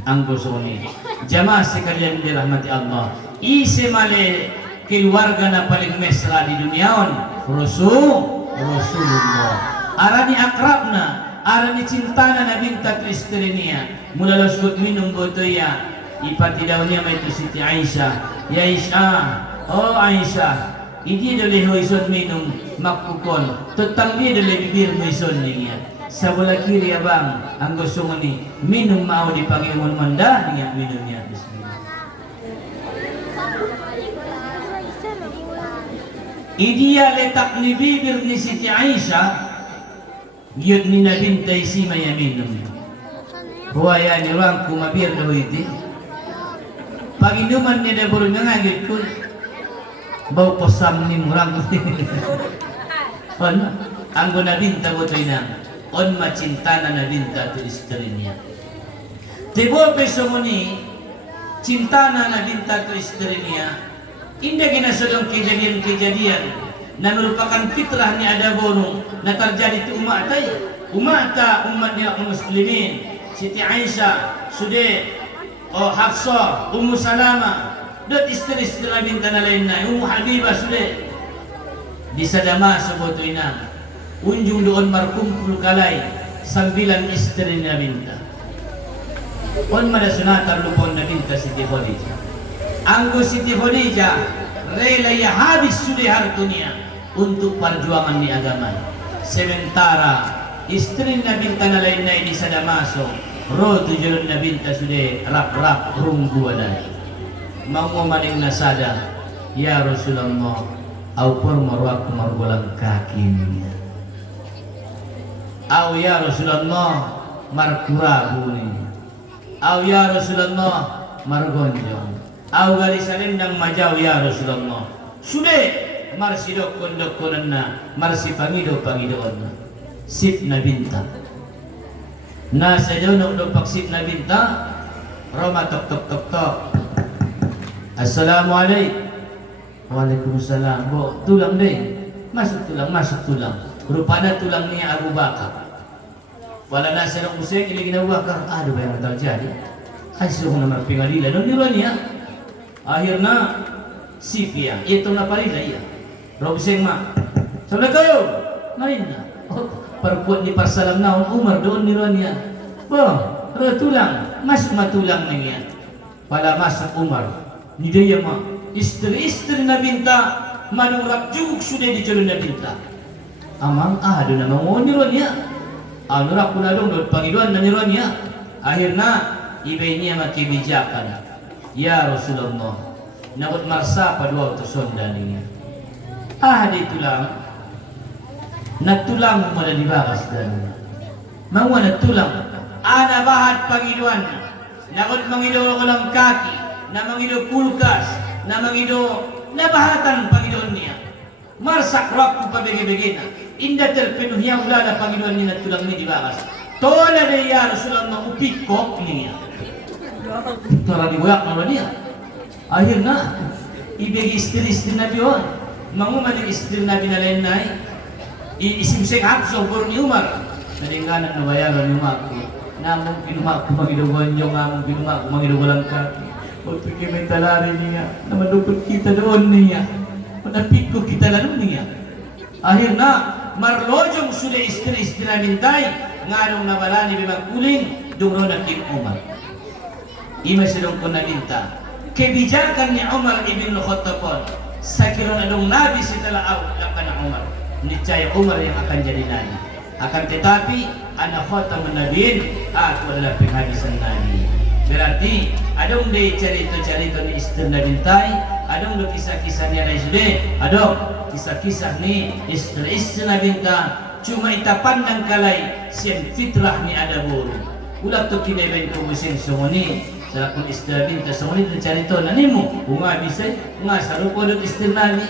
Anggosoni jamaah sekalian dirahmati Allah isi male keluarga na paling mesra di duniaon Rasulullah arani akrabna arani cintana na binta Kristinia mula lasut minum botoya ipati daunnya itu Siti Aisyah ya Aisyah oh Aisyah ini dole hoison minum makukon tetang dia dole bibir hoison niya sebelah kiri abang anggosong ni minum mau dipanggil manda dengan minumnya bismillah dia letak ni bibir ni Siti Aisyah yud ni na binta isima ya minum huwa ya ni orang kumabir dah iti panginuman niya dah baru ngangit kun bau posam ni murang on anggo na binta boto ina on macintana na binta tu istrinya tibo pesomoni cintana na binta tu istrinya indah kena sedang kejadian na merupakan fitrah ni ada bono na terjadi tu umat umatnya muslimin Siti Aisyah sudah Hafsah Ummu Salama dan istri-istri bintan lain na Ummu Habibah sudah di sadama sebutu ina unjung doon markumpul kalai 9 istri na binta on mada sunatar lupon na binta Siti Khadijah anggo Siti Khadijah rela ya habis sudah hartunya untuk perjuangan ni agama sementara istri na bintan lain na di sadamaso ro tujuan na binta sudah rap-rap runggu adai mau maning nasada ya Rasulullah au por marwak margolang kakinya au ya Rasulullah markura buni au ya Rasulullah margonjong au gali salendang majau ya Rasulullah sudah marsi dokon-dokonanna marsi pangido-pangidoonna sip na binta na sajono do paksip na binta Roma tok Assalamualaikum Waalaikumsalam bo tulang deh masuk tulang rupanya tulang ni Abu Bakar wala nasa ng useng iligin Abu Bakar aduh bayang terjadi hasil na pengadilan no nironya akhirnya sipia itu na parila iya robseng ma saudara kayo main na perbuat di parsalam naon Umar doon nironya bo tulang masuk matulang niya pada masuk Umar ni dia mah istri-istri na binta manurap juguk sudah diculun na binta amang ada na mangoniro niya anurap kunadong doon pangiduan na niro niya akhirnya ibay niya makibijakan ya Rasulullah nakot marsa padua utuson niya di tulang natulang mo na dibakas dan mga natulang ana bahat pangiduan nakot mangidaw ko lang kaki na mangido kulkas na mangido nabahatan Panginoon niya marsak rock kung pabege-bege na inda terpenuhi ang ulala Panginoon niya na tulang ni dibakas tola na iya Rasulullah upikok niya tola dibuyak na niya akhirnya ibig istri-istri na diyon mangumaling istri na binalain na isimsek Hafsah bor ni Umar nalinganan na bayaran ni Umar namong pinumak kumagidugon yung namong pinumak kumagidugon kaki untuk kami talari niya na malupot kita doon niya manapik ko kita lalo niya akhirnya marlojong sudah istri-istri na bintay nga nung nabalani bimagkuling Durona King Umar. Ima sedang ko nabinta. Kebijakan ni Umar ibn Khattab. Sakiran adong nabi setelah akan Umar. Niscaya Umar yang akan jadi nabi. Akan tetapi anak khatamun nabiin, aku adalah penghabisan nabi. Berarti adong de cerita-cerita ni istri Nabi Tai, adong do kisah-kisah ni ada sudah, adong kisah-kisah ni istri Nabi Ta. Cuma ita pandang kalai sian fitrah ni ada buru. Ulah tu kini ben kumusin semua ni. Salakun istri Nabi Ta semua ni cerita nanimu. Bunga bisa, bunga sarupo do istri Nabi.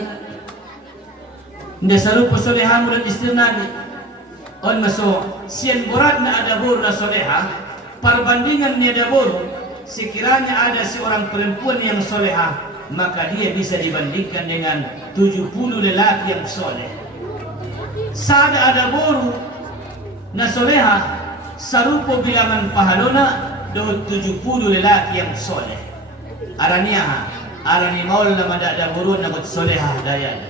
Nda sarupo soleha murid istri Nabi. On masuk sian borat na ada buru na soleha. Perbandingan ni ada buru. Sekiranya ada seorang perempuan yang soleha, maka dia bisa dibandingkan dengan 70 lelaki yang soleh. Saat ada buru na soleha, sarupo bilangan pahalona do 70 lelaki yang soleh. Araniaha, arani maul na madada buru na buat soleha daya.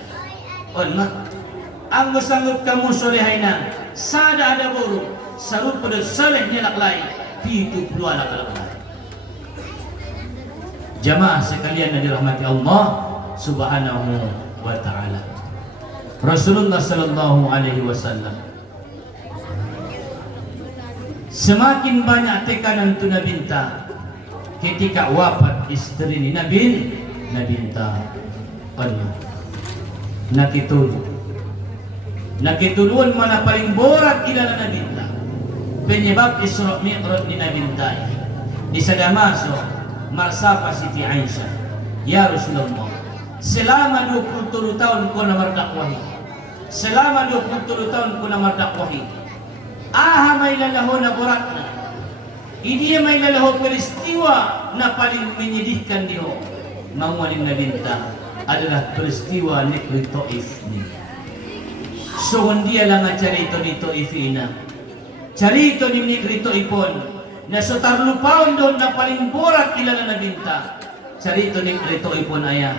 On ma, ang sanggup kamu solehaina, saat ada buru, sarupo do soleh ni laklai, 70 anak laklai. Jamaah sekalian yang dirahmati Allah Subhanahu wa ta'ala. Rasulullah sallallahu alaihi wasallam semakin banyak tekanan tu Nabinta ketika wafat istri ni Nabinta Allah nakitulun mana paling borat ila Nabinta penyebab Isra Mi'raj ni Nabinta bisa dah masuk Marsapa Siti Aisyah, ya Rasulullah, selama 27 tahun kau nak merdakwahi, selama 27 tahun kau nak merdakwahi, aha may lalaho na boratna, ini may lalaho peristiwa na paling menyedihkan dia, mangualing Nabinta adalah peristiwa Negeri Taif ni. So dia lang carito ni Taif ina, carito ni Negeri Taifon. Na so tarlupaon doon na paling borat kilala na Nabinta. Sarito ni Krito ipon aya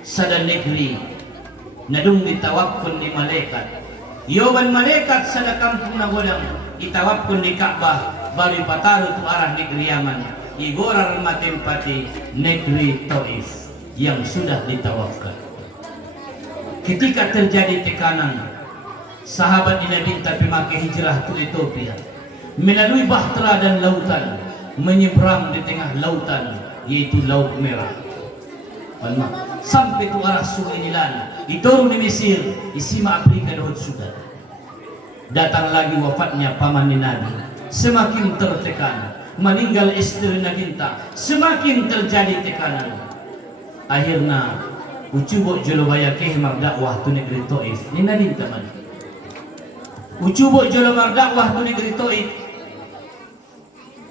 sa negeri na dung itawapon ni malaikat. Yoban malaikat sa nakampung na walang itawapon ni Ka'bah bari pataro tu arah negeri Yaman. Igorar matempati negeri Taif yang sudah ditawafkan. Ketika terjadi tekanan, sahabat ni Nabinta pemakai hijrah ke Ethiopia. Melalui bahtera dan lautan, menyeberang di tengah lautan, yaitu Laut Merah. Sampai ke arah Sungai Nilan, diturun di Mesir, isima Afrika Daud sudah. Datang lagi wafatnya paman Nabi, semakin tertekan. Meninggal istri Nabinta, semakin terjadi tekanan. Akhirnya, ucubuk jolobaya kehmar dakwah tu negeri Taif. Ini Nabinta man. Ucubuk jolomar dakwah tu negeri Taif.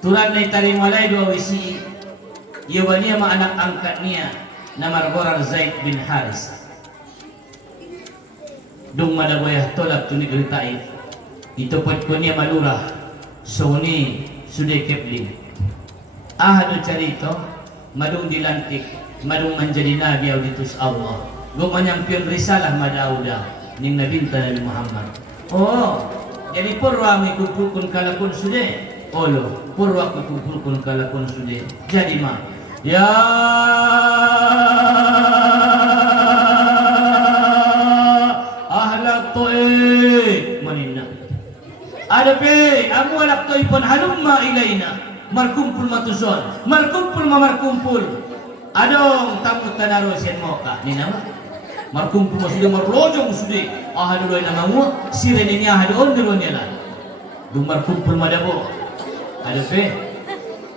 Turan na itarimwalay dua wisi. Yawaniya ma anak angkat niya na margorar Zaid bin Haris. Dung madagoyah tolak tu negeri Taif. Itupad ko niya malurah. So ni sudah kepling. Ahadu carito, madung dilantik, madung menjadi nabi auditus Allah. Gumanyampion risalah madauda ning Nabinta Nabi Muhammad. Oh, jadi purwa may kumpulkun kalakun sudah. Olo, purwa kumpulkun kalakun sudah. Jadi ma, ya ahlak Taif manina. Ada pe, amu anak Taifon halumma ilaina. Markumpul matuson, markumpul markumpul. Adong tamu tanaro sen moka ni nama. Markumpul sudah marlojong sudah. Ahadu loy namamu, sirene ni ahadu on dulu ni lah. Dung markumpul madabo. Ada pe,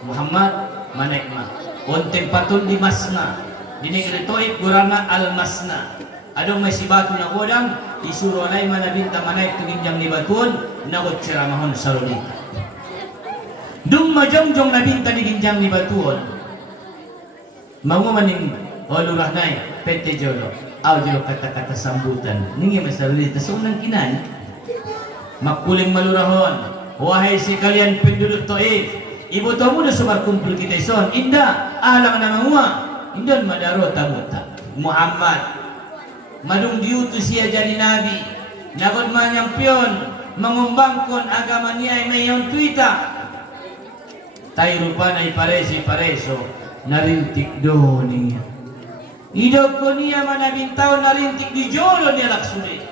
Muhammad manek ma. On tempatun di Masna, di negeri Taif gurana Al Masna. Adong masih batu na godang, isuro lay manabinta manaik tuginjang ni batun, nawat ceramahon saruni. Dung majongjong nabinta di ginjang ni batun. Mangu maning olurah nai pete jolo. Aw jolo kata-kata sambutan. Ningi masaruli tasunang kinan. Makuling malurahon. Wahai sekalian penduduk Taif, ibu tamu dah sebar kumpul kita ison. Indah alang nama mua. Indah madaro tamuta. Muhammad madung diutus ia jadi nabi. Nagod manyampion mengumbangkan agama niya ay mayon tuita. Tay rupa na iparesi-pareso, narintik do niya. Idog ko niya manabintaw, narintik di jolo niya laksuli.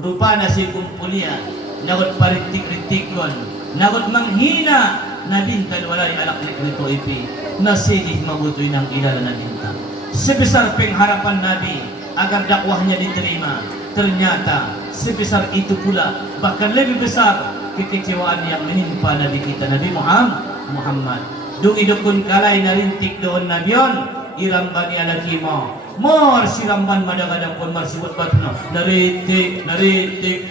Rupa na si kumpulia, nagot parintik-rintik kon, nagot manghina, nabintan wala ni alak nito ipi, nasidih mabutoy ng ilala na binta. Sebesar pengharapan Nabi, agar dakwahnya diterima, ternyata sebesar itu pula, bahkan lebih besar kekecewaan yang menimpa Nabi kita, Nabi Muhammad. Dung idukun kalay narintik doon Nabiyon, iramban ni alakimo. Mor siramban madagadang pun marsibut batna.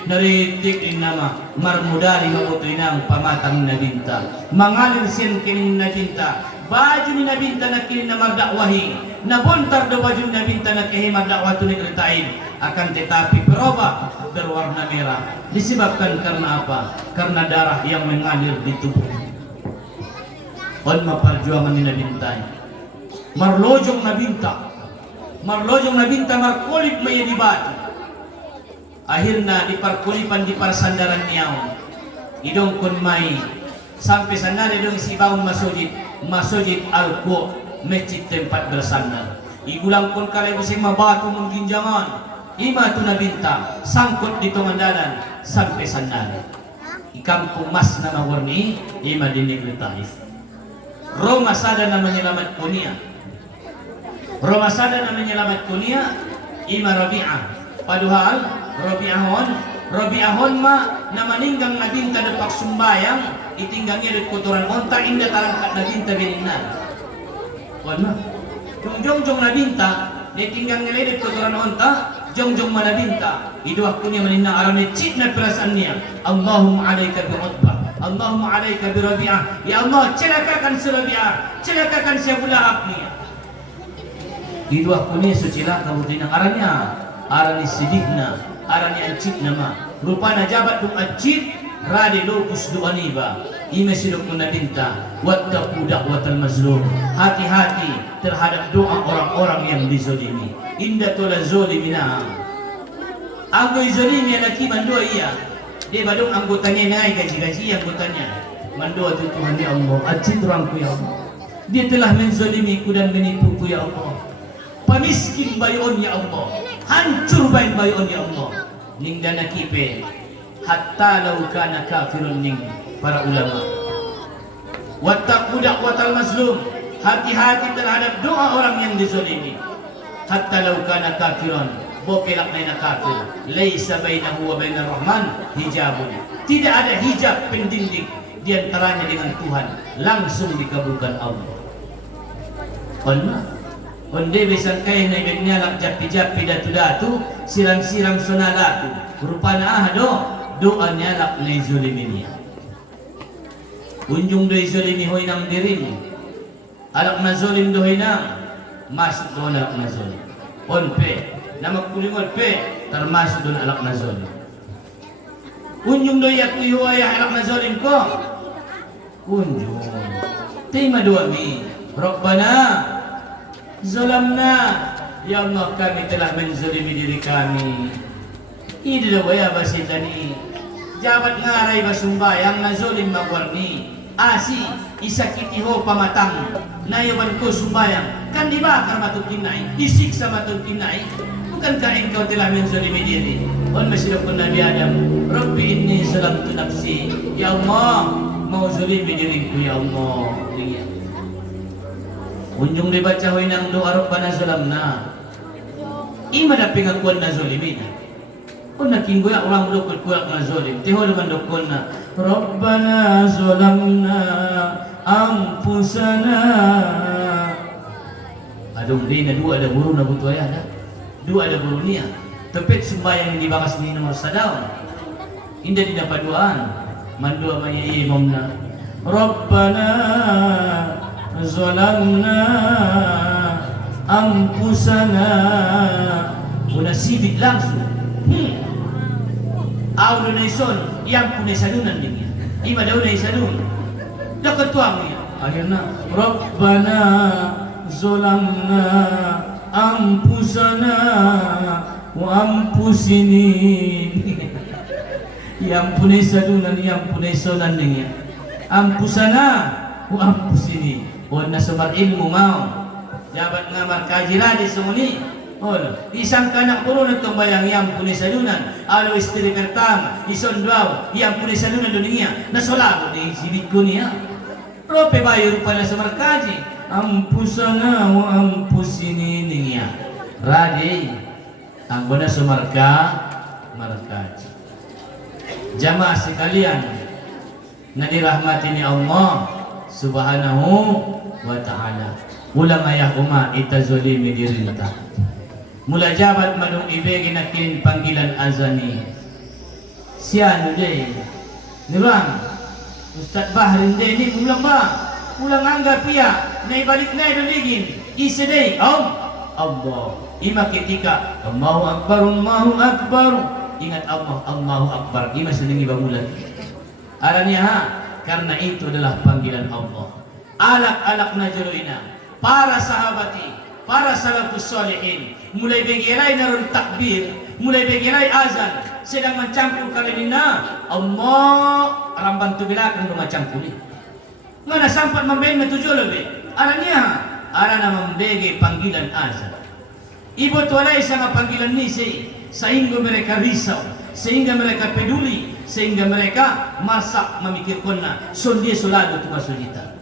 Naritik inama. Marmudari mabutoy ng pamatang nabinta. Mangalir sin kinin nabinta. Baju ni nabinta na kinin na mardakwahi. Nabuntar do baju ni nabinta na kinin mardakwatu ni kritain. Akan tetapi peroba berwarna merah. Disebabkan karena apa? Karena darah yang mengalir di tubuh. On maperjuangan ni nabintai. Marlojong nabinta. Marlojong nabinta markulip maya di batu. Akhirnya diparkulipan di parsandaran niyaw. Idong kun may sampai sana idong si baun masujid alko masjid tempat bersandar. Igulang kun kalay bising mabatu mungkin jangan. Ima tu nabinta sangkut di tungandalan sampai sana. Di kampung mas na mawarni ima di negeri Taif. Roma sada na menyelamat dunia. Roma sada na menyelamat dunia ima Rabi'ah. Padahal Rabi'ahon ma na maninggang nabinta depak sumbayang itinggangnya di kotoran onta indah tarangkat nabinta bininan. Wan ma kung jongjong nabinta ditinggang nilai di kotoran onta jongjong manabinta iduah kunya maninang aramnya cik na perasaan niya. Allahumma alaika bi Utbah, Allahumma alaika bi Rabi'ah. Ya Allah, celakakan si Rabi'ah, celakakan si Abu Lahab niya. Iduah kunya sucila kabutin ng arannya, arani sidihna, arani ancik nama. Rupana jabat duk ancik, radi lokus duaniba. Ima sidok menabinta, wattaqu da'watal mazlum. Hati-hati terhadap doa orang-orang yang dizolimi. Inda tola zolimina. Anggo izolimi laki mandua iya. Dia badung anggotanya ngai gaji-gaji anggotanya. Mandua tu Tuhan ya Allah, ajid rangku ya Allah. Dia telah menzolimiku dan menipuku ya Allah. Pamiskin bayon ya Allah, hancur bayon ya Allah. Ning dana kipe hatta law kana kafirun ning para ulama. Wattaqu da'watal mazlum. Hati-hati terhadap doa orang yang dizalimi. Hatta law kana kafirun, bopelak na kafir. Laisa bainahu wa bainar rahman hijabun. Tidak ada hijab pendinding di antaranya dengan Tuhan, langsung dikabulkan Allah. Onde besan kaya na ibignyalak japi-japi datu-datu, siram-siram sonalatu. Rupana doa nyalak na izuliminya. Unjung do izulimi hoy ng dirin. Alak na zolim do hoy nang masuk doon alak na zolim. Onpe, na magkulingol pe, termasuk doon alak na zolim. Unjung do yak uyuaya alak na zolim ko. Unjung. Tema dua mi. Rabbana zalamna, ya Allah kami telah menzalimi diri kami. Ini dah waya basitani. Jabat ngarai basumbayang nazolim magwarni. Asi isakiti ho pamatang. Nayaban ko sumbayang. Kan dibakar matung kinai, disiksa matung kinai. Bukankah engkau telah menzalimi diri? On masyarakat Nabi Adam. Rabbi inni zalamtu nafsi. Ya Allah, mau zalimi diriku ya Allah. Unjung dibaca hoy nang doa Rabbana zalamna. Ima da pingakuan na zalimin. Kung nakinggoy orang dokol kuak na zalim, tiho naman dokol na Rabbana zalamna anfusana. Adong di na dua ada guru na butuh ayah dah. Dua ada guru niya. Tepet sembahyang di bakas ni nomor sadaw. Indah di dapat duaan. Mandua maya imamna. Rabbana zalamna anfusana. Una sibit langsung. Aw na ison, yang punay sadunan niya. Ima daw na isadun. Daketuang niya. Akhirnya Rabbana zalamna anfusana wa anfusini. Yang punay sadunan, yang punay sonan niya. Anfusana ampus ini na sumar ilmu mau jabat ngamar kajira di sumuni isang kanak puro na tumbayang yang punis salunan alo istri pertama ison dua yang punis salunan dunia na solado di sibit ko niya prope bayar pala sumar kaji ampus na ampus ini niya radi ang bona markaji jamaah sekalian na dirahmati ni Allah subhanahu wa ta'ala ulang ayah uma itazolimi dirinta mula jabat madung ibegi nakin panggilan azani siano de nirang Ustaz Bahrin de ni ulang anggap ya na ibalik na iduligin isa de Allah ima ketika Allahu Akbar ingat Allah Allahu Akbar ima sedang ibamulan aranya karena itu adalah panggilan Allah alak-alak najuluina para sahabati para salafus solihin mulai begirai narun takbir mulai begirai azan sedang mencampur kalinina Allah ramban tu bilakan rumacangku ni mana sampai membeli metujuh lebih aranya arana membegi panggilan azan ibu tualai sama panggilan ni sehingga mereka risau sehingga mereka peduli sehingga mereka masak memikirkannya dia selalu tu masujita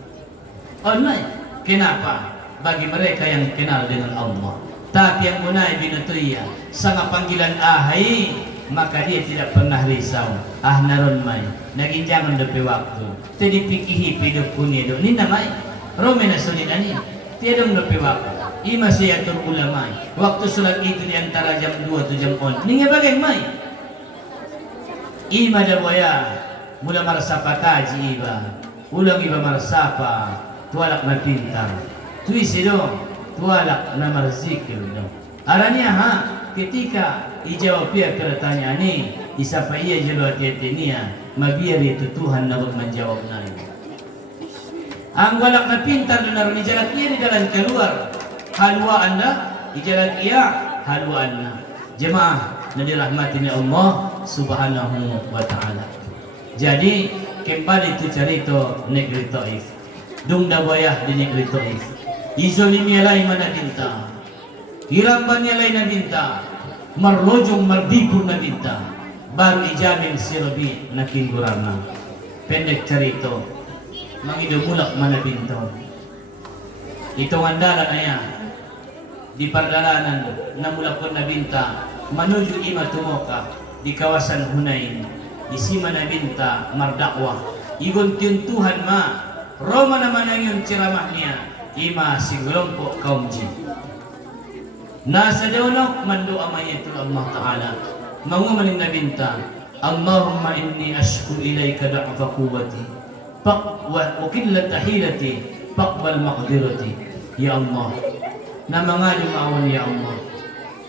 online kenapa bagi mereka yang kenal dengan Allah tapi yang munai binatuya sangat panggilan ahai maka dia tidak pernah risau naron mai naging jangan depe waktu tadi pikihi hidup punya ni namai romena sunita ni tiada depe waktu ima siyatul ulama waktu salat itu di antara jam 2 atau jam 1 ni bagaimana ima dawaya mula marsapa kaji iba ulang iba marsapa tualak na pintar tuisi do tualak na marzikir do aranya ketika ijawab dia pertanyaan ini isapa ia jelo atiatinia mabiar itu Tuhan na menjawab nai ang walak na pintar do naron ijalak ia di dalam keluar halwa anda ijalak ia halwa anda jemaah na dirahmati ni Allah subhanahu wa ta'ala. Jadi kembali tu cerita negeri Taif dung dawayah di negeri Taif izolimi alai mana binta hirambannya lain na binta marlojong marbibur na binta baru ijamin sirobi na kinggurana pendek cerita mangidumulak mana binta itong andalan na yan di pardalanan na mulakon na binta menuju ima tumoka di kawasan Hunain isi mana binta mardakwah igon Tuhan Roma naman yung ceramahnya ima si kelompok kaum jin nasa daunok mandoa mayatul Allah Ta'ala mangumanin na binta Allahumma inni ashku ilayka da'fa quwwati wa qillat hilati faqbal maqdirati ya Allah na mangalim awan ya Allah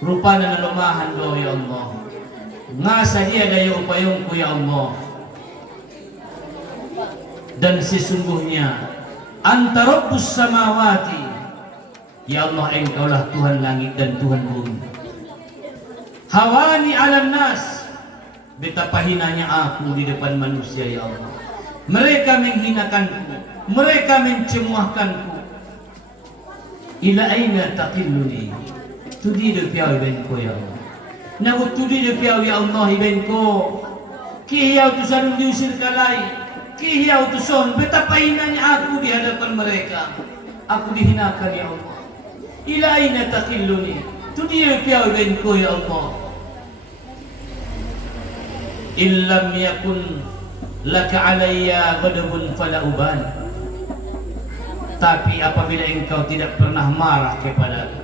rupa na nalumahan do ya Allah nga sa dia dayo upayong ko ya Allah dan sesungguhnya anta rabbus samawati ya Allah engkaulah Tuhan langit dan Tuhan bumi hawani alam nas betapa hinanya aku di depan manusia ya Allah mereka menghinakanku mereka mencemuahkanku ila aina taqilluni tudi de piau ibenko ya Allah nagu tudi de piau ya Allah ibenko kihiau tu sarung diusir kalai kihiau tu son betapa hinanya aku di hadapan mereka aku dihinakan ya Allah ila aina taqilluni tudi de piau ibenko ya Allah illam yakun laka alayya ghadabun fala uban tapi apabila engkau tidak pernah marah kepadaku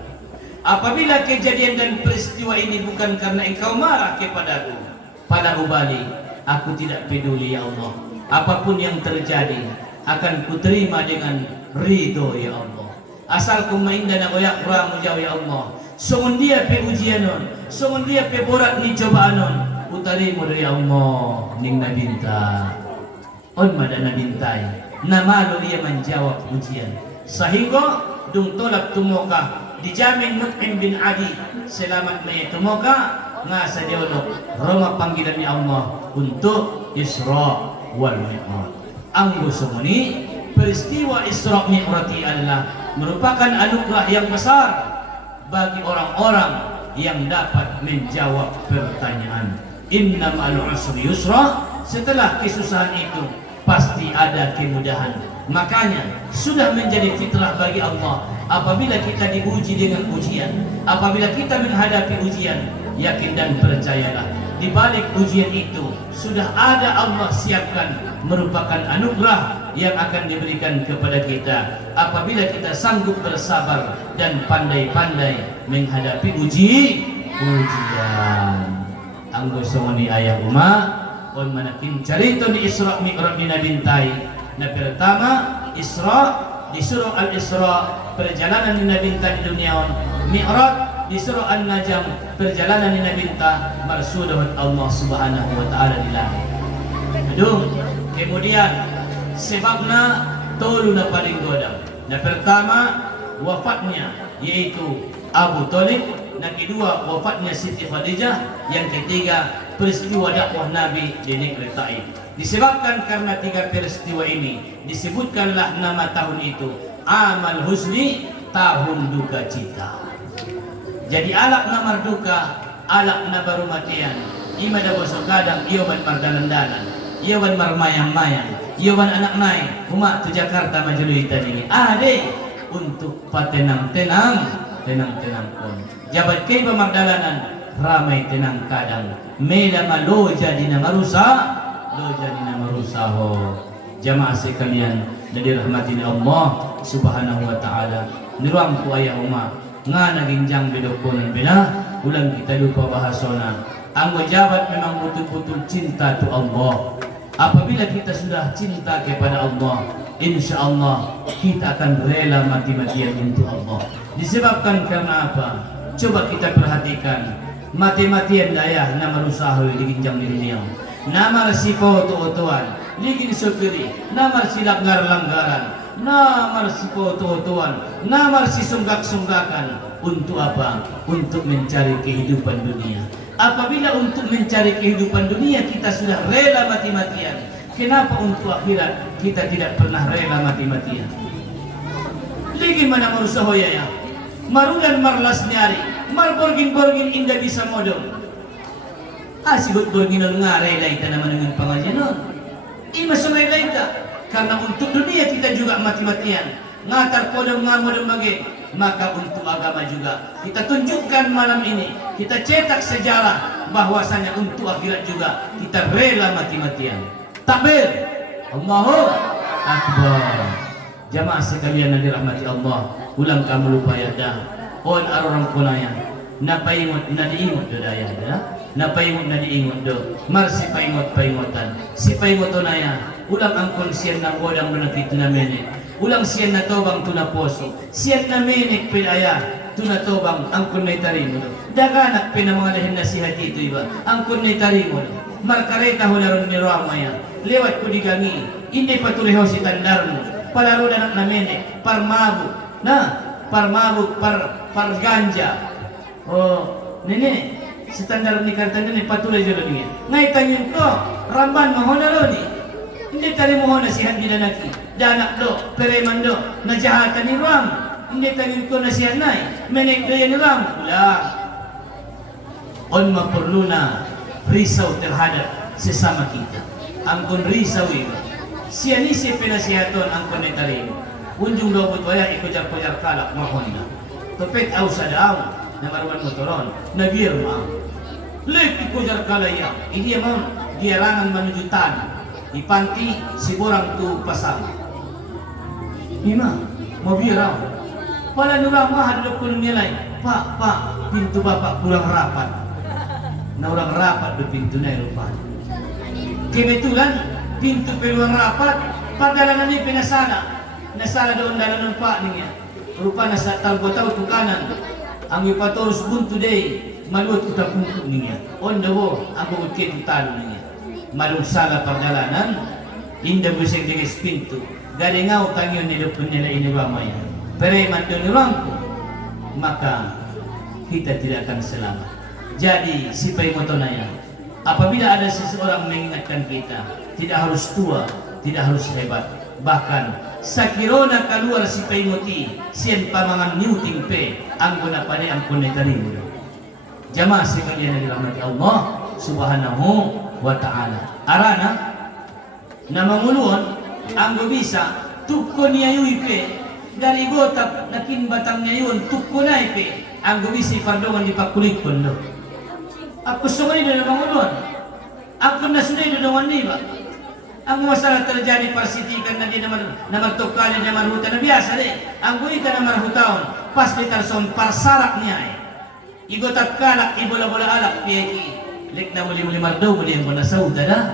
apabila kejadian dan peristiwa ini bukan karena engkau marah kepadaku pada ubali aku tidak peduli ya Allah apapun yang terjadi akan kuterima dengan ridho ya Allah asal kumainda na goyak ramu jauh ya Allah songon dia pe ujianon songon dia pe borat ni cobaanon utarimo ya Allah ning nabinta on madana bintai namalo dia menjawab ujian sehingga dung tolak tumoka dijamin Mut'im bin Adi selamat may tumoka nga sa diolog Roma panggilan ni Allah untuk Isra wal Mi'raj ang gusto mo ni peristiwa Isra Mi'raj adalah merupakan anugerah yang besar bagi orang-orang yang dapat menjawab pertanyaan. Inna ma'al usri yusra, setelah kesusahan itu pasti ada kemudahan. Makanya sudah menjadi fitrah bagi Allah, apabila kita diuji dengan ujian, apabila kita menghadapi ujian, yakin dan percayalah, di balik ujian itu sudah ada Allah siapkan merupakan anugerah yang akan diberikan kepada kita apabila kita sanggup bersabar dan pandai-pandai menghadapi ujian. Anggo songoni ayah on manakin carito di Isra Mi'raj bintai. Nah pertama Isra di surah Al-Isra perjalanan Nabi di dunia, Mi'raj di surah An-Najm perjalanan Nabi marsudah Allah Subhanahu wa taala di langit. Aduh, kemudian sebabna toluna paling godam. Nah pertama wafatnya yaitu Abu Thalib, yang kedua wafatnya Siti Khadijah, yang ketiga peristiwa dakwah Nabi di negeri Taif. Disebabkan karena tiga peristiwa ini disebutkanlah nama tahun itu Amal Husni, tahun duka cita. Jadi alak namar duka, alak na baru matian. Ima da bosok kadang iyoban mardalan-dalan, iyoban marmayang-mayang, iyoban anak naik, umak tu Jakarta majului tadi. Ade untuk patenang-tenang, tenang-tenang pun. Jabat kay pamardalanan, ramai tenang kadang. Mela maloja di namarusa, loja di namarusaho. Jamaah sekalian, dari rahmatin Allah Subhanahu wa taala. Niruang ku ayah umak nga naging jang bidokonan bina, ulang kita lupa bahasona. Ang jabat memang betul-betul cinta tu Allah. Apabila kita sudah cinta kepada Allah, insya Allah kita akan rela mati-matian untuk Allah. Disebabkan karena apa? Coba kita perhatikan, mati-matian daya nama usaha di ginjang dunia, nama si foto-fotoan, ligin sopiri, nama si langgar-langgaran, nama si foto-fotoan, nama si sunggak-sunggakan. Untuk apa? Untuk mencari kehidupan dunia. Apabila untuk mencari kehidupan dunia kita sudah rela mati-matian, kenapa untuk akhirat kita tidak pernah rela mati-matian? Lagi mana marusaho ya? Marulan marlas nyari, mar borgin-borgin indah bisa modong. Sigot borginan ngaray laita naman dengan pengajian nun. Ima sunay laita, karena untuk dunia kita juga mati-matian. Ngatar podong ngamodong bagi, maka untuk agama juga kita tunjukkan malam ini, kita cetak sejarah bahwasanya untuk akhirat juga kita rela mati-matian. Takbir, Allahu Akbar. Jamaah sekalian yang dirahmati Allah, ulang kamu lupa ya dah. On arorang punaya, napaimot nadiimot do daya dah. Napaimot nadiimot do. Mar si paimot-paimotan. Si paimotonaya, ulang ang konsyen ng godang menakit na menek. Ulang siyan na tobang tunaposo, siyan na menek pilaya, tunatobang ang kunay tarimo. Daganak pinamang lahim na si hatito iba, ang kunay tarimo. Markareta ho laron ni Ramaya, lewat ko di gangi, hindi patuloy ho si tandarmo, palaro na menek, parmabu, parganja. Oh, nene, si tandar ni kartan nene patuloy jalo niya. Ngay tanyon ko, ramban mo ho laro ni. Hindi tarimo ho na si handi na naki. Danak do, pereman do, najahatan ni Ram. Hindi tangin ko na siya nay, menek do yan ni Ram. Wala. On maperluna risau terhadap sesama kita. Angkon risau itu. Siya ni si penasihaton angkon netarin. Unjung do butwaya ikujar-kujar kalak mahonda. Topet au sadaw, na marwan motoron, nagir ma. Lek ikujar kalaya, ini emang giarangan menuju tanah. Di panti si borang tu pasang. Ima, mau biar pala nurang mah hadap kun nilai. Pak, pintu bapak kurang rapat. Na orang rapat do pintu na rupa. Kebetulan pintu peluang rapat padalangan ni pinasana. Nasala doon dalanan pa niya. Rupa na sa talbo-taw tu kanan. Ang ipatorus buntu day maluot utapungku niya. On the wall, ang bukod kito talo niya. Malusala pagdalanan, indah busing digis pintu. Dari ngau tangyon nilupun nila iniwamaya. Pero mandun nilangku, maka kita tidak akan selamat. Jadi si paimotonaya, apabila ada seseorang mengingatkan kita, tidak harus tua, tidak harus hebat, Bahkan sakirona keluar si paimuti sien pamangan niu timpe anggona pada angkon tarim. Jamaah sekalian yang dirahmati Allah Subhanahu wa taala. Arana nama muluan anggo bisa tukko niayui pe dari gotap nakin batang niayun tukko nai pe anggo bisa fardongan dipakulit kondo. Aku sumari dari muluan. Aku nasudai dari waniba. Ang masalah terjadi persitikan na di na tukali na marhutan na biasa deh. Ang guita na marhutaon pas di tarson parsarak niya eh. Igotat kalak ibola-bola alak piyeki. Lek na muli-muli mardo muli ang kuna sauda da.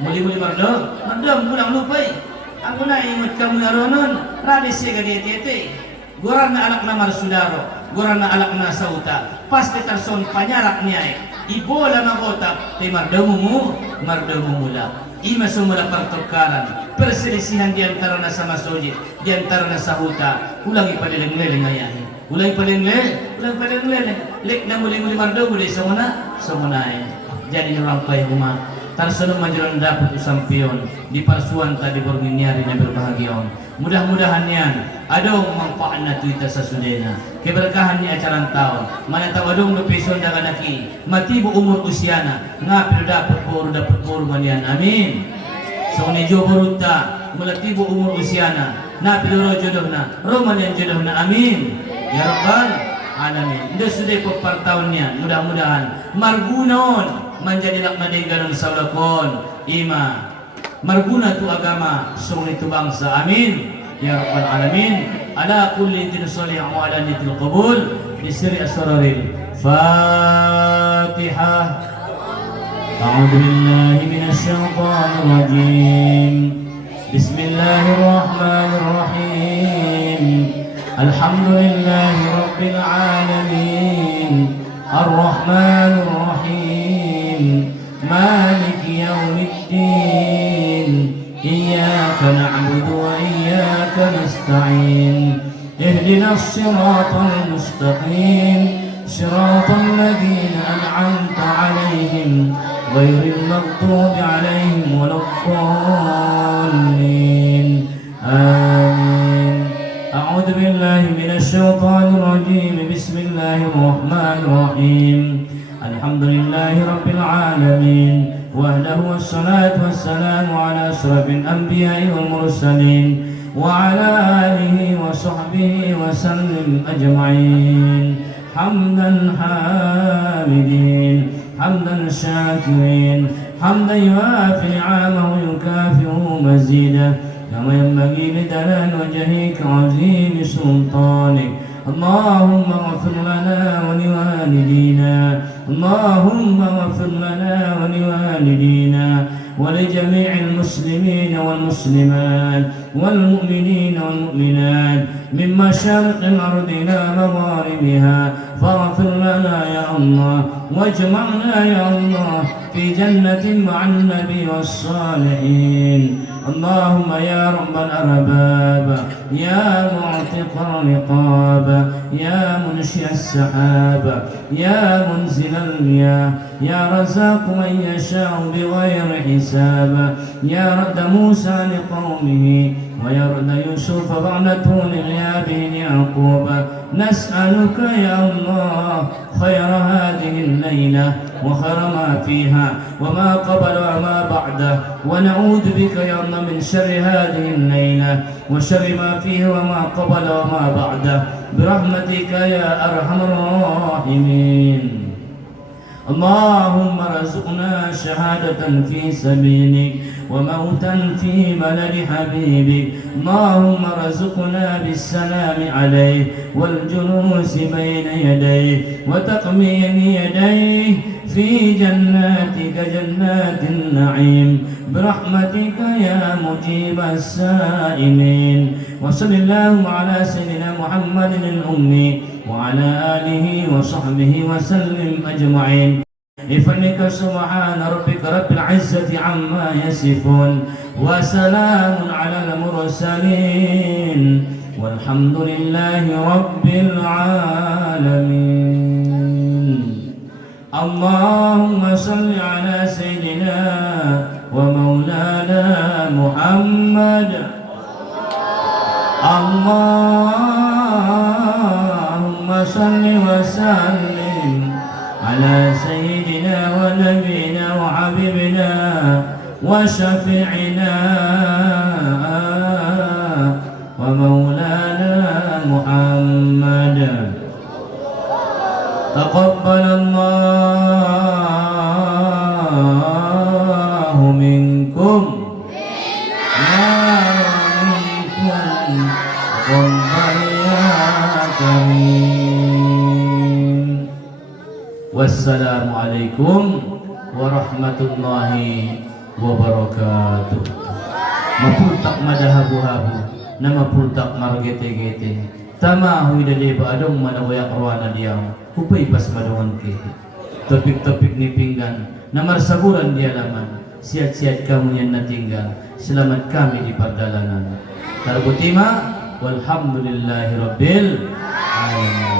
Muli-muli mardo mulang lupay. Ang kuna imut kamu naronon radis siya gadiyete. Guran na alak na marsudaro, guran na alak na sauta. Pas di tarson panyarak niya eh. Ibola magotap, tay mardo mula. Ima semula pertukaran, perselisihan di antara nasa masjid, di antara nasa huta, ulangi pada leng-leng ayahin. Ulangi pada leng-leng, lek na muli-muli mardo boleh semuna jadi orang kaya rumah. Tarsunung majuran dapat usampion di parsuan tadi berminiari na berbahagiaon. Mudah-mudahan yan adong manfaat na tuita sa sudena. Keberkahan ni acaran taon. Mana tawadong bepeson daga naki. Matibo umur usiana. Ngapil dapat puro manian. Amin. So ni jo buruta mulatibo umur usiana. Napil ro jodoh na. Romanian jodoh na. Amin. Ya Rabbal alamin. Ndo sudah pepartaon niya. Mudah-mudahan margunon menjadi laknadi ganun saulakon. Ima marguna tu agama suri tu bangsa. Amin ya rabbal alamin. Ala kulli tin salih wa ala nitil qabul bi sirri asraril Fatihah. A'udzu billahi minasy syaithanir rajim. Bismillahirrahmanirrahim. Alhamdulillahi rabbil alamin. Ar-Rahmanir Rahim. Maliki yaumiddin. إياك نعبد وإياك نستعين اهدنا الصراط المستقيم صراط الذين أنعمت عليهم غير المغضوب عليهم ولا الضالين آمين. أعوذ بالله من الشيطان الرجيم. بسم الله الرحمن الرحيم. الحمد لله رب العالمين وحده والصلاة والسلام على أشرف الأنبياء والمرسلين وعلى آله وصحبه وسلم أجمعين. حمدا حامدين حمدا شاكرين حمدا يوافي نعمه ويكافئ مزيدا كما ينبغي لجلال وجهك عظيم سلطانك. اللهم اغفر لنا ولوالدينا اللهم اغفر لنا ولوالدينا ولجميع المسلمين والمسلمات والمؤمنين والمؤمنات من مشارق الأرض إلى مغاربها فاغفر لنا يا الله واجمعنا يا الله في جنة مع النبي والصالحين. اللهم يا رب الأرباب يا معتق الرقاب يا منشئ السحاب يا منزل المياه يا رزاق من يشاء بغير حساب يا رد موسى لقومه ويا رد يوسف بعد طول غيابه يعقوب. نسألك يا الله خير هذه الليلة وخير ما فيها وما قبل وما بعده ونعوذ بك يا الله من شر هذه الليلة وشر ما فيه وما قبل وما بعده برحمتك يا أرحم الراحمين. اللهم ارزقنا شهادة في سبيلك وموتا في بلد حبيبك. اللهم ارزقنا بالسلام عليه والجلوس بين يديه وتقميم يديه في جناتك جنات النعيم برحمتك يا مجيب السائلين. وصل اللهم على سيدنا محمد الأمي وعلى آله وصحبه وسلم أجمعين. بفضلك سبحان ربك رب العزة عما يصفون وسلام على المرسلين والحمد لله رب العالمين. اللهم صل على سيدنا ومولانا محمد Allahumma salli wa sallim ala sayyidina wa nabiyina wa habibina wa syafi'ina wa maulana Muhammad. Taqabbalallahu minkum Wassalamualaikum warahmatullahi wabarakatuh. Mapultak madahabu-habu nama pultak margete-gete tamahu idade baadong manawayak arwana diam upay pas madongan kete topik-topik ni pinggan namar saburan di halaman siat-siat kamu yang natinggal selamat kami di perjalanan tarbutima walhamdulillahi rabbil alamin.